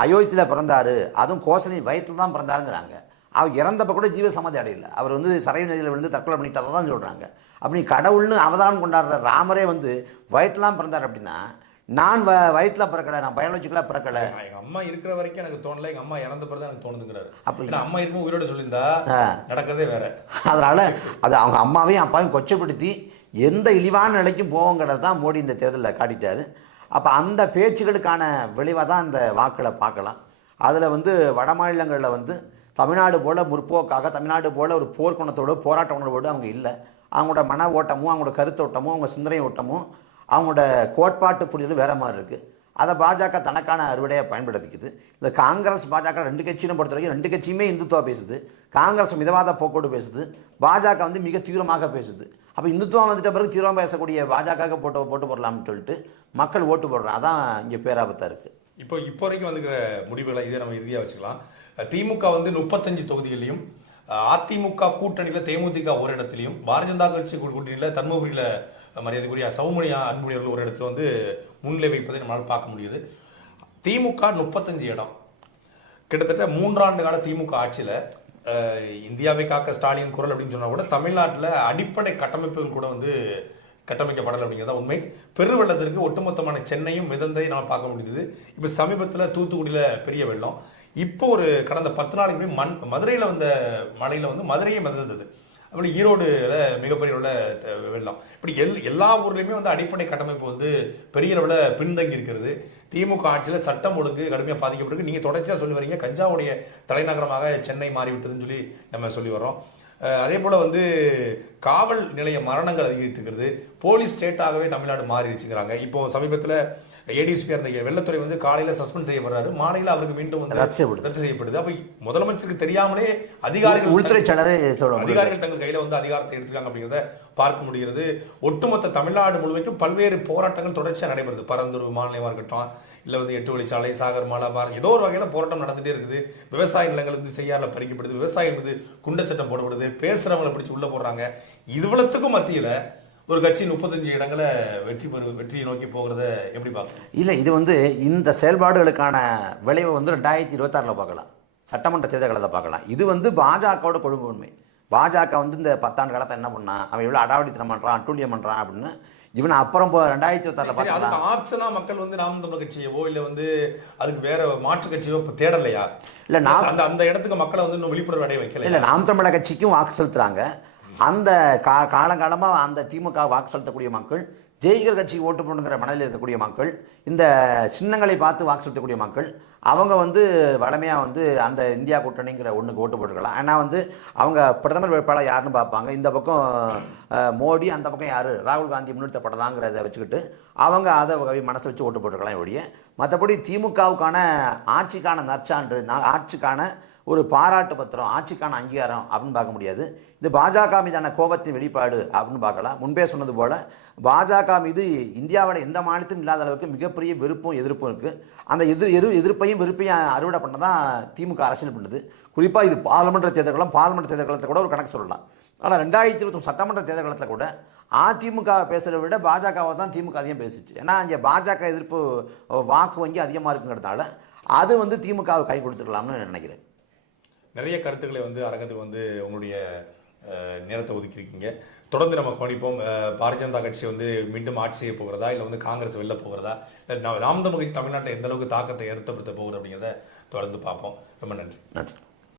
அயோத்தியில் பிறந்தார், அதுவும் கோசலை வயிற்றில் தான் பிறந்தாருங்கிறாங்க. அவர் இறந்தப்ப கூட ஜீவ சமாதி அடையல. அவர் வந்து சரையு நதியில் விழுந்து தற்கொலை பண்ணிட்டதை தான் சொல்கிறாங்க. அப்படி கடவுள்னு அவதாரம் கொண்டாடுற ராமரே வந்து வயிற்றுலாம் பிறந்தார் அப்படின்னா, நான் வயிற்றில் பிறக்கலை, நான் பயாலஜிக்கலாக பிறக்கலை. எங்கள் அம்மா இருக்கிற வரைக்கும் எனக்கு தோணலை, எங்கள் அம்மா இறந்த பிறகு எனக்கு தோணுதுங்கிறாரு. அப்படி அம்மா இருக்கும் உயிரோட சொல்லியிருந்தா நடக்கிறதே வேற. அதனால் அது அவங்க அம்மாவையும் அப்பாவையும் கொச்சைப்படுத்தி எந்த இழிவான நிலைக்கும் போவோங்கிறது தான் மோடி இந்த தேர்தலில் காட்டிட்டார். அப்போ அந்த பேச்சுகளுக்கான விளைவாக தான் இந்த வாக்களை பார்க்கலாம். அதில் வந்து வட மாநிலங்களில் வந்து தமிழ்நாடு போல் முற்போக்காக, தமிழ்நாடு போல் ஒரு போர்க்குணத்தோடு போராட்ட உணர்வோடு அவங்க இல்லை. அவங்களோட மன ஓட்டமும் அவங்களோட கருத்தோட்டமும் அவங்க சிந்தனை ஓட்டமும் அவங்களோட கோட்பாட்டு புரிதலும் வேறு மாதிரி இருக்குது. அதை பாஜக தனக்கான அறுவடையை பயன்படுத்திக்குது. இந்த காங்கிரஸ் பாஜக 2 கட்சியும் பொறுத்த வரைக்கும் 2 கட்சியுமே இந்துத்துவா பேசுது. காங்கிரஸ் மிதவாத போக்கோடு பேசுது, பாஜக வந்து மிக தீவிரமாக பேசுது. அப்போ இந்துத்துவம் வந்துட்ட பிறகு தீவிரமாக பேசக்கூடிய பாஜக போட்டு போடலாம்னு சொல்லிட்டு மக்கள் ஓட்டு போடுறாங்க. அதான் இங்கே பேராபத்தாக இருக்குது. இப்போ வரைக்கும் வந்துக்கிற முடிவுகளை இதை நம்ம இறுதியாக வச்சுக்கலாம். திமுக வந்து 35 தொகுதிகளிலையும், அதிமுக கூட்டணியில் தேமுதிக ஒரு இடத்துலையும், பாரதிய ஜனதா கட்சி கூட்டணியில் தர்மபுரியில் மரியாதைக்குரிய சௌமணி அன்புமணி அவர்கள் ஒரு இடத்துல வந்து முன்னிலை வைப்பதை நம்மளால் பார்க்க முடியுது. திமுக 35 இடம், கிட்டத்தட்ட 3 ஆண்டு கால திமுக ஆட்சியில் இந்தியாவை காக்க ஸ்டாலின் குரல் அப்படின்னு சொன்னால் கூட தமிழ்நாட்டில் அடிப்படை கட்டமைப்புகள் கூட வந்து கட்டமைக்கப்படலை அப்படிங்கிறதா உண்மை. பெருவெள்ளத்திற்கு ஒட்டுமொத்தமான சென்னையும் மிதந்ததை நாம் பார்க்க முடியுது. இப்போ சமீபத்தில் தூத்துக்குடியில் பெரிய வெள்ளம். இப்போ ஒரு கடந்த 10 நாளைக்கு மதுரையில் வந்த மழையில் வந்து மதுரையே மிதந்தது. அப்படி ஈரோடுல மிகப்பெரிய அளவில் வெள்ளம். இப்படி எல்லா ஊர்லேயுமே வந்து அடிப்படை கட்டமைப்பு வந்து பெரிய அளவில் பின்தங்கி இருக்கிறது. திமுக ஆட்சியில் சட்டம் ஒழுங்கு கடுமையாக பாதிக்கப்பட்டிருக்கு. நீங்கள் தொடர்ச்சியாக சொல்லி வரீங்க கஞ்சாவுடைய தலைநகரமாக சென்னை மாறிவிட்டதுன்னு சொல்லி நம்ம சொல்லி வரோம். அதே போல் வந்து காவல் நிலைய மரணங்கள் அதிகரித்துக்கிறது. போலீஸ் ஸ்டேட்டாகவே தமிழ்நாடு மாறிடுச்சுங்கிறாங்க. இப்போ சமீபத்தில் ஏடிஎஸ்பி அந்த வெள்ளத்துறை வந்து காலையில் சஸ்பெண்ட் செய்யப்படுறாரு, மாலையில் அவருக்கு மீண்டும் வந்து ரத்து செய்யப்படுது. அப்போ முதலமைச்சருக்கு தெரியாமலே அதிகாரிகள் தங்கள் கையில் வந்து அதிகாரத்தை எடுத்துக்காங்க அப்படிங்கிறத பார்க்க முடிகிறது. ஒட்டுமொத்த தமிழ்நாடு முழுமைக்கும் பல்வேறு போராட்டங்கள் தொடர்ச்சியாக நடைபெறுது. பரந்தூர் விமான நிலையமாக இருக்கட்டும், இல்லை வந்து 8 வழிச்சாலை, சாகர் மாலாபார், ஏதோ ஒரு வகையில் போராட்டம் நடந்துகிட்டே இருக்குது. விவசாய நிலங்கள் வந்து செய்யாரில் பறிக்கப்படுது, விவசாயிகள் வந்து குண்ட சட்டம் போடப்படுது, பேசுகிறவங்களை பிடிச்சி உள்ளே போடுறாங்க. இவ்வளத்துக்கும் மத்தியில் ஒரு கட்சி 35 இடங்களை வெற்றியை நோக்கி போகிறத எப்படி பார்க்கலாம்? இல்லை, இது வந்து இந்த செயல்பாடுகளுக்கான விளைவை வந்து 2026 பார்க்கலாம், சட்டமன்ற தேர்தல்களை பார்க்கலாம். இது வந்து பாஜகவோட கொள்கை. பாஜக வந்து இந்த 10 ஆண்டு காலத்தை என்ன பண்ணான், அவன் எவ்வளோ அடாவடித்தனம் பண்ணுறான், அட்டூழியம் பண்ணுறான் அப்படின்னு இவன் அப்புறம் 2026 அதுக்கு ஆப்ஷனா மக்கள் வந்து நாம் தமிழர் கட்சியவோ இல்லை வந்து அதுக்கு வேற மாற்று கட்சியோ தேடலையா? இல்லை, நான் அந்த இடத்துக்கு மக்களை வந்து இன்னும் விழிப்புணர்வு அடைய வைக்கல. இல்லை, நாம் தமிழர் கட்சிக்கும் வாக்கு செலுத்துறாங்க. அந்த காலங்காலமாக அந்த திமுக வாக்கு செலுத்தக்கூடிய மக்கள், ஜெயிக்கிற கட்சிக்கு ஓட்டு போடுங்கிற மனதில் இருக்கக்கூடிய மக்கள், இந்த சின்னங்களை பார்த்து வாக்கு செலுத்தக்கூடிய மக்கள், அவங்க வந்து வளமையாக வந்து அந்த இந்தியா கூட்டணிங்கிற ஒன்றுக்கு ஓட்டு போட்டுக்கலாம். ஏன்னா வந்து அவங்க பிரதமர் வேட்பாளர் யாருன்னு பார்ப்பாங்க. இந்த பக்கம் மோடி, அந்த பக்கம் யார், ராகுல் காந்தி முன்னிறுத்தப்படலாங்கிறத வச்சுக்கிட்டு அவங்க அதை மனசை வச்சு ஓட்டு போட்டுக்கலாம் ஒழிய, மற்றபடி திமுகவுக்கான ஆட்சிக்கான நற்சான்று, ஆட்சிக்கான ஒரு பாராட்டு பத்திரம், ஆட்சிக்கான அங்கீகாரம் அப்படின்னு பார்க்க முடியாது. இது பாஜக மீதான கோபத்தின் வெளிப்பாடு அப்படின்னு பார்க்கலாம். முன்பே சொன்னது போல் பாஜக மீது இந்தியாவோட எந்த மாநிலத்திலும் இல்லாத அளவுக்கு மிகப்பெரிய வெறுப்பும் எதிர்ப்பும் இருக்குது. அந்த எதிர்ப்பையும் வெறுப்பையும் அறுவடை பண்ண தான் திமுக அரசியல் பண்ணுது. குறிப்பாக இது பார்லிமெண்ட் தேர்தல்களத்தை கூட ஒரு கணக்கு சொல்லலாம். ஆனால் 2021 சட்டமன்ற தேர்தல்களத்தில் கூட அதிமுக பேசுகிறத விட பாஜகவை தான் திமுக அதிகம் பேசிச்சு. ஏன்னா இங்கே பாஜக எதிர்ப்பு வாக்கு வங்கி அதிகமாக இருக்குங்கிறதுனால அது வந்து திமுகவை கை கொடுத்துக்கலாம்னு நினைக்கிறேன். நிறைய கருத்துக்களை வந்து அரங்கத்துக்கு வந்து உங்களுடைய நேரத்தை ஒதுக்கியிருக்கீங்க. தொடர்ந்து நம்ம கவனிப்போம். பாரதிய ஜனதா கட்சி வந்து மீண்டும் ஆட்சி செய்ய போகிறதா, இல்லை வந்து காங்கிரஸ் வெளில போகிறதா, இல்லை நாம் தமிழ் கட்சி தமிழ்நாட்டை எந்த அளவுக்கு தாக்கத்தை ஏற்படுத்த போகுது அப்படிங்கிறத தொடர்ந்து பார்ப்போம். ரொம்ப நன்றி.